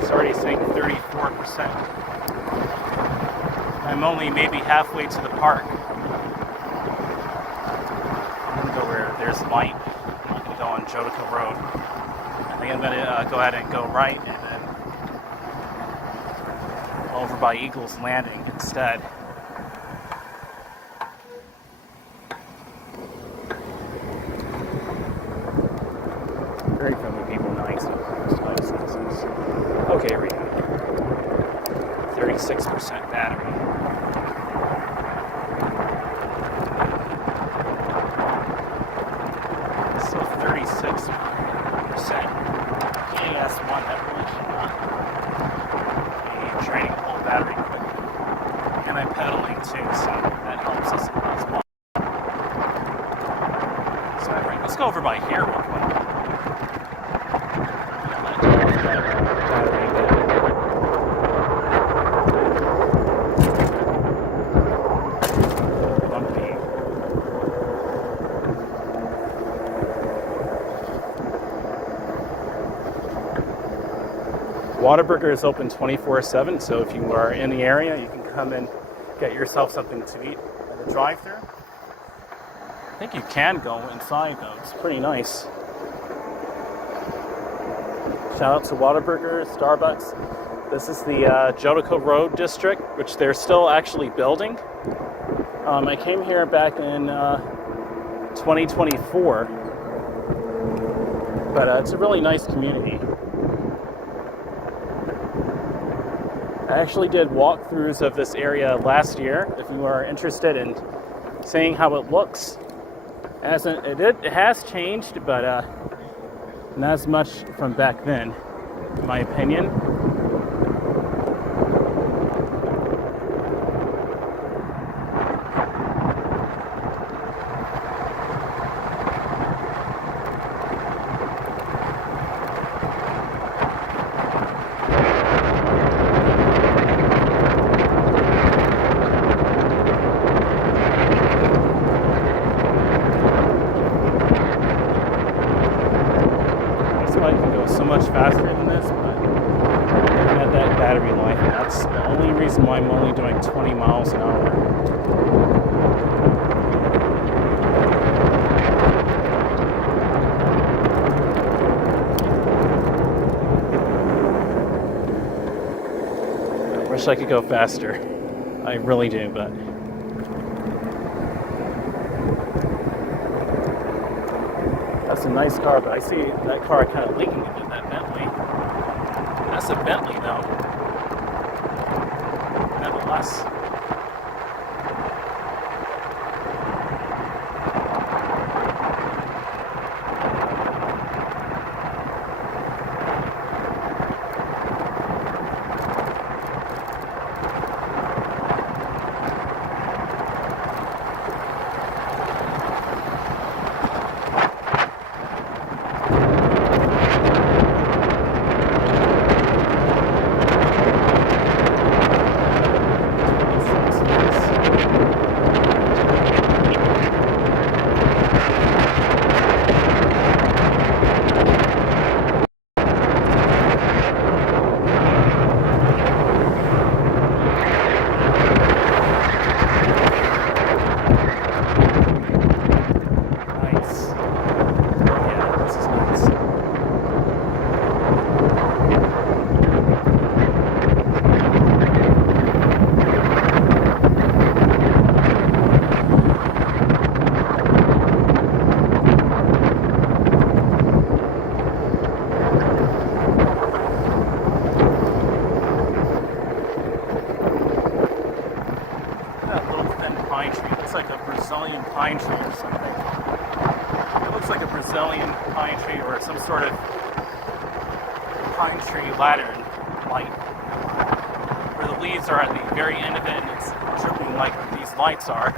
It's already saying 34%. I'm only maybe halfway to the park. I'm gonna go where there's light. I'm gonna go on Jodica Road. I think I'm gonna go ahead and go right and then over by Eagles Landing instead. Very friendly people, nice citizens. Okay, here we go. 36% battery. So 36%. AS1, that really should not be draining the whole battery quick. And I'm pedaling too, so that helps us as well. So anyway, let's go over by here real quick. Whataburger is open 24/7, so if you are in the area, you can come and get yourself something to eat at the drive-thru. I think you can go inside though, it's pretty nice. Shout out to Whataburger, Starbucks. This is the Jodico Road district, which they're still actually building. I came here back in 2024, but it's a really nice community. I actually did walkthroughs of this area last year. If you are interested in seeing how it looks, it has changed, but not as much from back then, in my opinion. I can go so much faster than this, but at that battery life, that's the only reason why I'm only doing 20 miles an hour. I wish I could go faster. I really do, but that's a nice car, but I see that car kind of leaking into that Bentley. That's a Bentley, though. Nevertheless. Pine tree or something. It looks like a Brazilian pine tree or some sort of pine tree lantern light, where the leaves are at the very end of it and it's dripping like these lights are.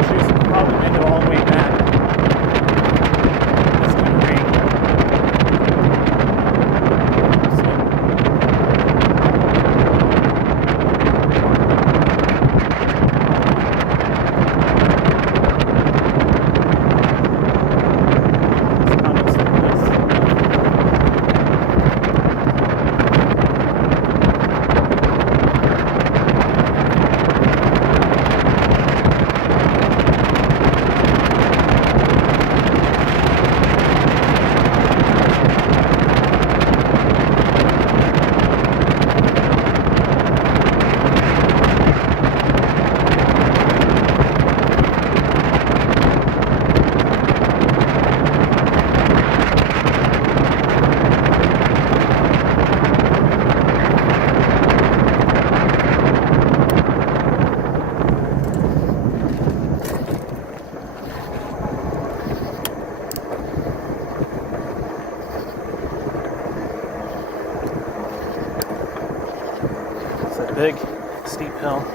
Massachusetts could probably make it all the way back. It's kind of rain. Big, steep hill.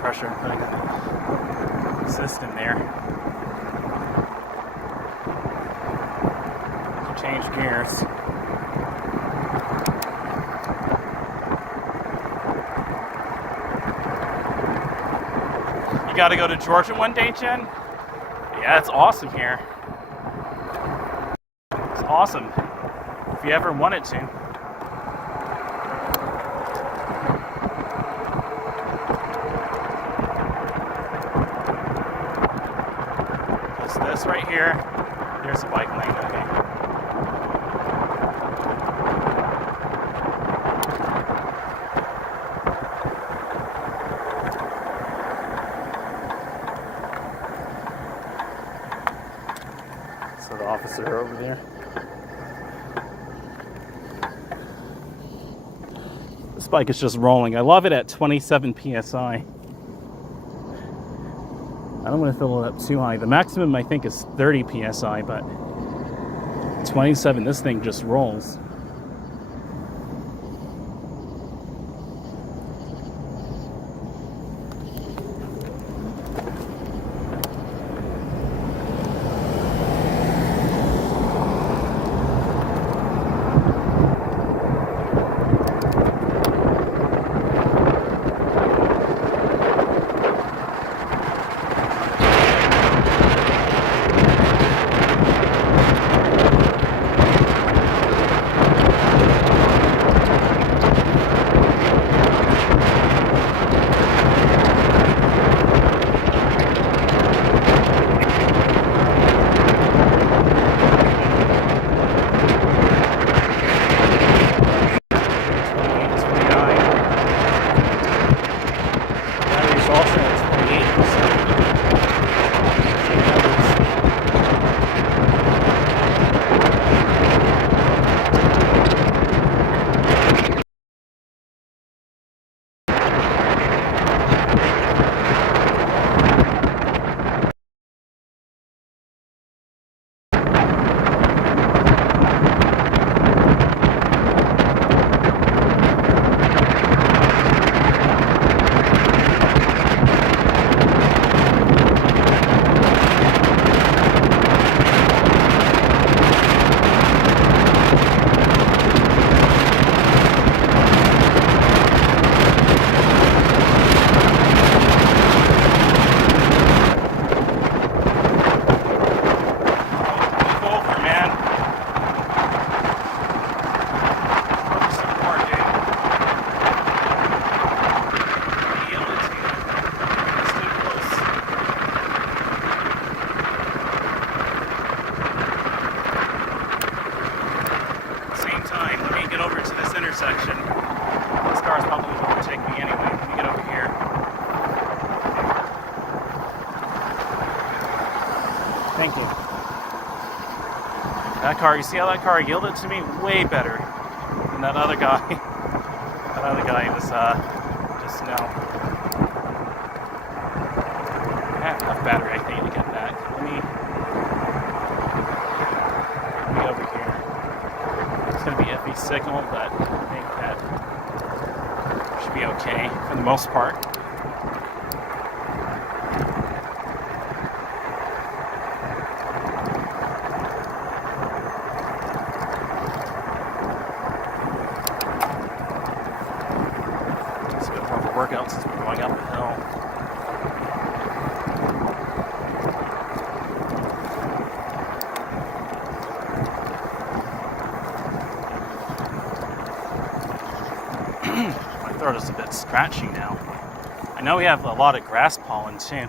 Pressure putting the system there. Change gears. You got to go to Georgia one day, Jen? Yeah, it's awesome here. It's awesome. If you ever wanted to. This right here, there's a bike lane, okay. So the officer over there. This bike is just rolling. I love it at 27 PSI. I don't want to fill it up too high. The maximum I think is 30 PSI, but 27, this thing just rolls. intersection. This car is probably going to overtake me anyway. Let me get over here. Thank you. That car, you see how that car yielded to me? Way better than that other guy. That other guy was just now. I have enough battery, I think, to get back. Let me over here. It's going to be iffy signal, but I think that should be okay for the most part. It's a bit more of a workout since we're going up the hill. My throat is a bit scratchy now. I know we have a lot of grass pollen too.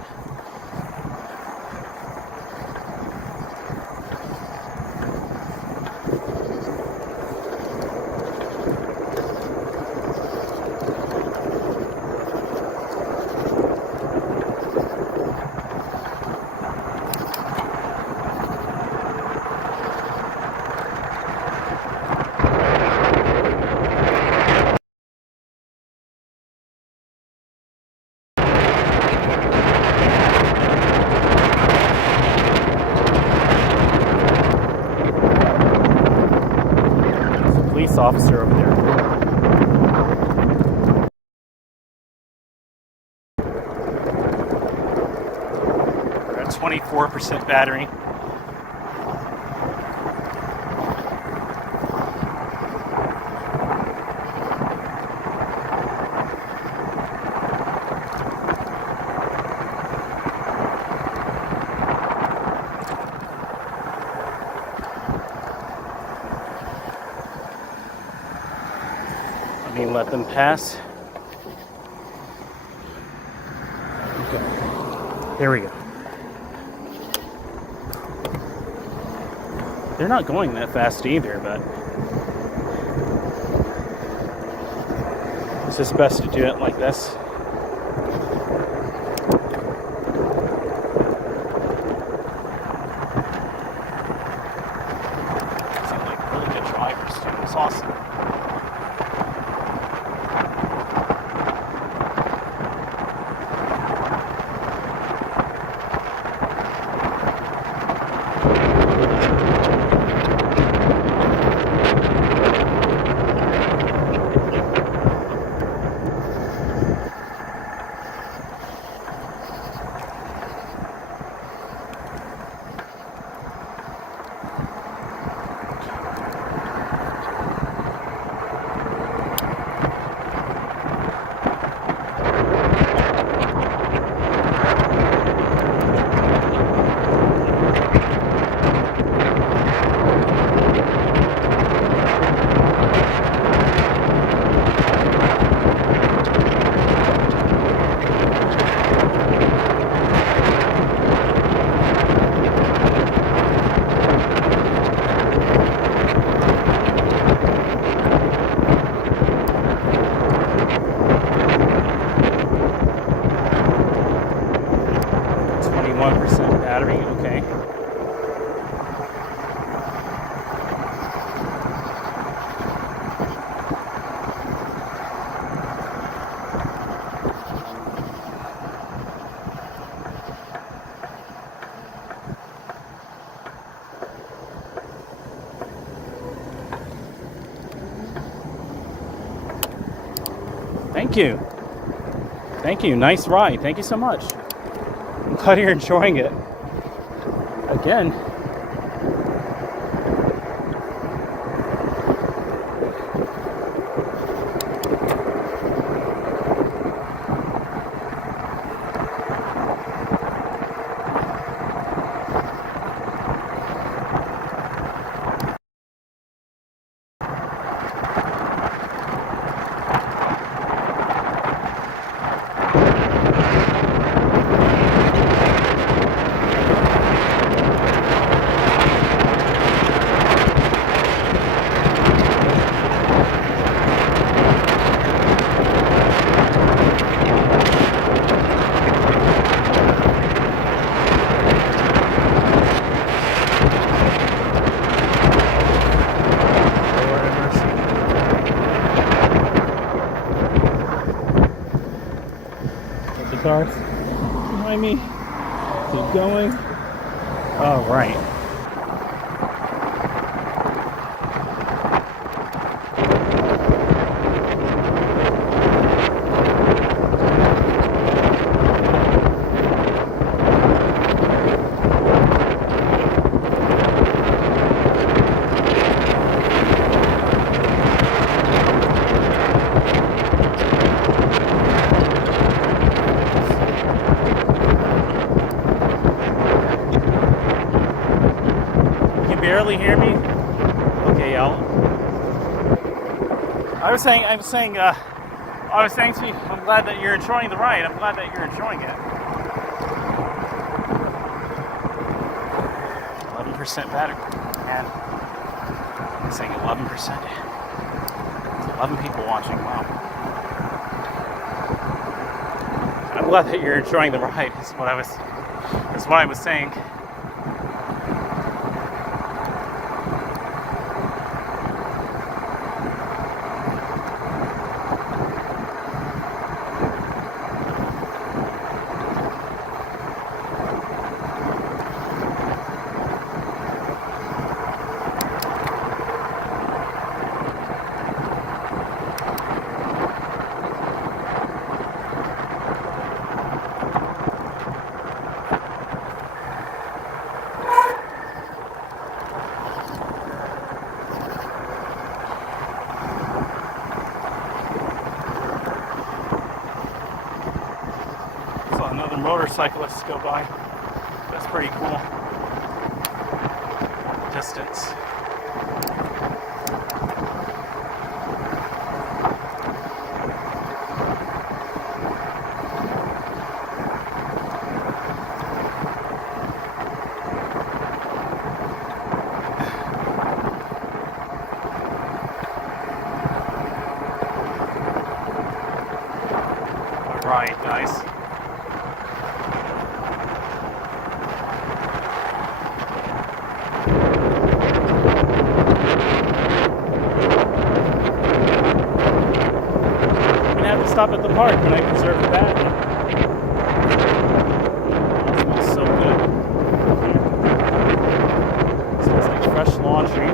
Police officer over there. We're at 24% battery. Let them pass. Okay. There we go. They're not going that fast either, but it's just best to do it like this. Seem like really good drivers too. It's awesome. Battery, okay. Thank you. Thank you. Nice ride. Thank you so much. I'm glad you're enjoying it. Again. behind me. Keep going. All right. Barely hear me? Okay, y'all. I was saying to you, I'm glad that you're enjoying the ride. I'm glad that you're enjoying it. 11% battery, man. I'm saying 11%. 11 people watching. Wow. I'm glad that you're enjoying the ride. Is what I was saying. Another motorcyclist go by. That's pretty cool. Distance. All right, guys. Stop at the park when I conserve the battery. It smells so good. It smells like fresh laundry.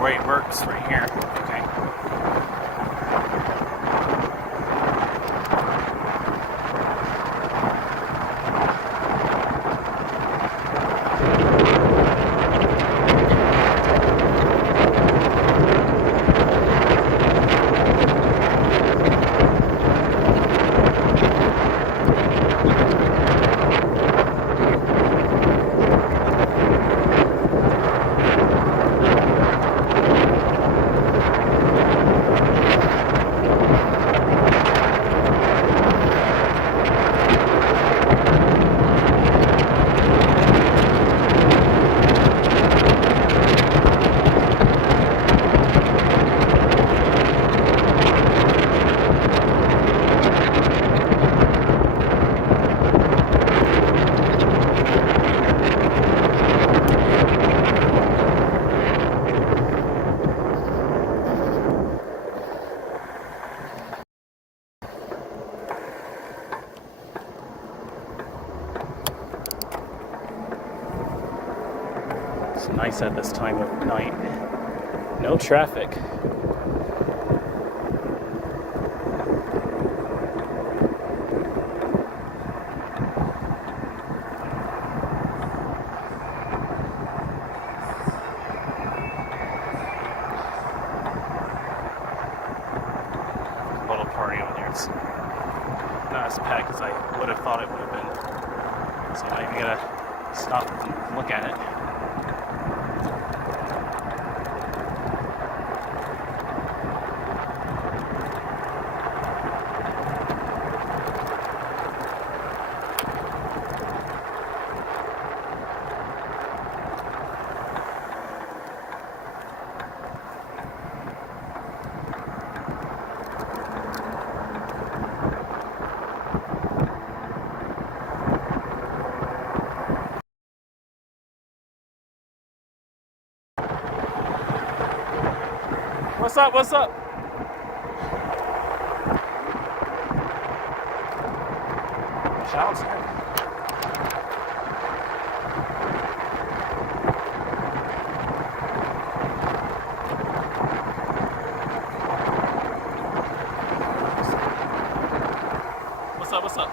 Where it works right here. Okay. It's nice at this time of night. No traffic. Little party over there. It's not as packed as I would have thought it would have been. So I'm not even gonna stop and look at it. What's up? What's up? Shouts. What's up? What's up?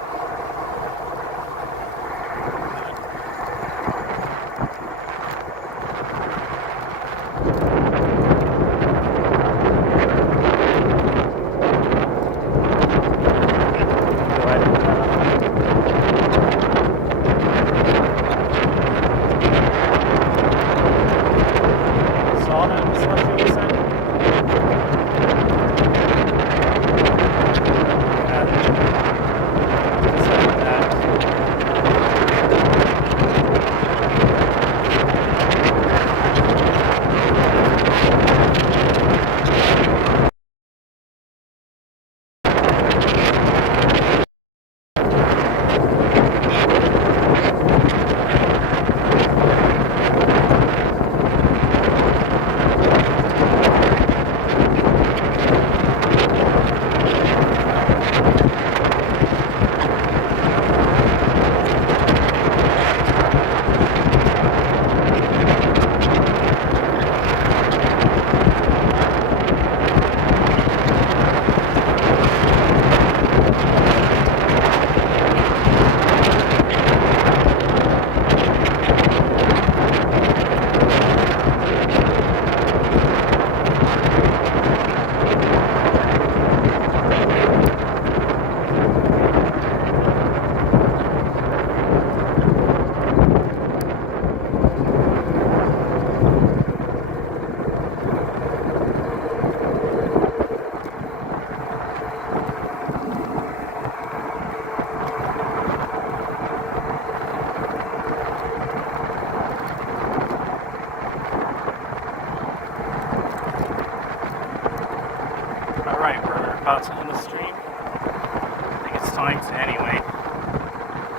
About to end the stream. I think it's time to anyway.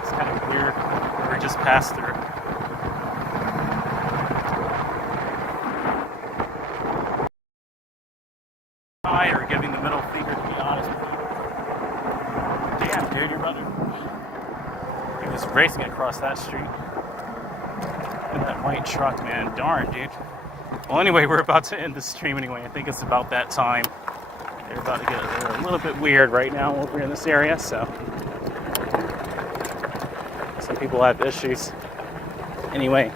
It's kind of weird. We just passed through. Or giving the middle finger, to be honest with you. Damn, dude, you're running. He was racing across that street in that white truck, man. Darn, dude. Well, anyway, we're about to end the stream anyway. I think it's about that time. They're about to get a little bit weird right now over in this area, so some people have issues. Anyway,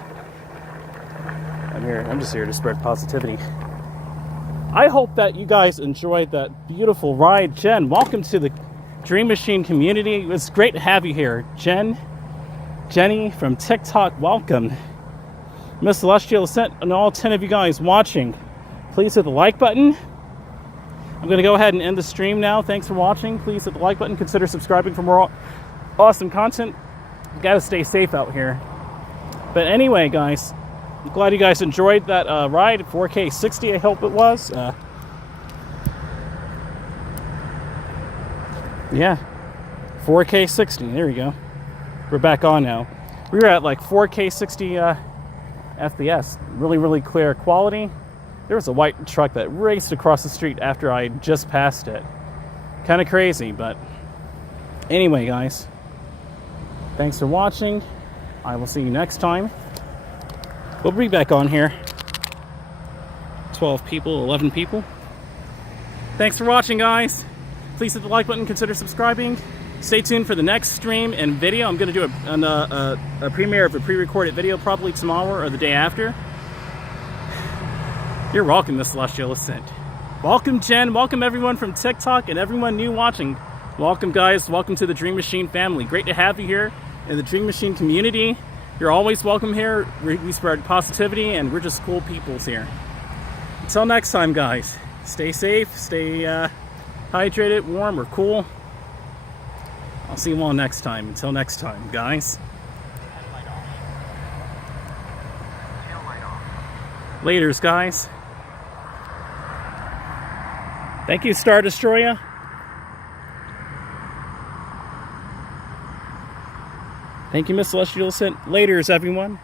I'm just here to spread positivity. I hope that you guys enjoyed that beautiful ride. Jen, welcome to the DreamMachine community. It's great to have you here. Jenny from TikTok, welcome. Miss Celestial Ascent, and all 10 of you guys watching, please hit the like button. I'm going to go ahead and end the stream now. Thanks for watching. Please hit the like button. Consider subscribing for more awesome content. You got to stay safe out here. But anyway, guys, I'm glad you guys enjoyed that ride. 4K 60, I hope it was. Yeah, 4K 60. There we go. We're back on now. We were at like 4K 60 FPS. Really, really clear quality. There was a white truck that raced across the street after I just passed it. Kind of crazy, but anyway, guys, thanks for watching. I will see you next time. We'll be back on here. 12 people, 11 people. Thanks for watching, guys. Please hit the like button, consider subscribing. Stay tuned for the next stream and video. I'm going to do a premiere of a pre-recorded video probably tomorrow or the day after. You're welcome, Miss Celestial Ascent. Welcome, Jen. Welcome, everyone from TikTok and everyone new watching. Welcome, guys. Welcome to the DreamMachine family. Great to have you here in the DreamMachine community. You're always welcome here. We spread positivity, and we're just cool peoples here. Until next time, guys. Stay safe, stay hydrated, warm, or cool. I'll see you all next time. Until next time, guys. Headlight off. Tail light off. Laters, guys. Thank you, Star Destroyer. Thank you, Miss Celestial. Laters, everyone.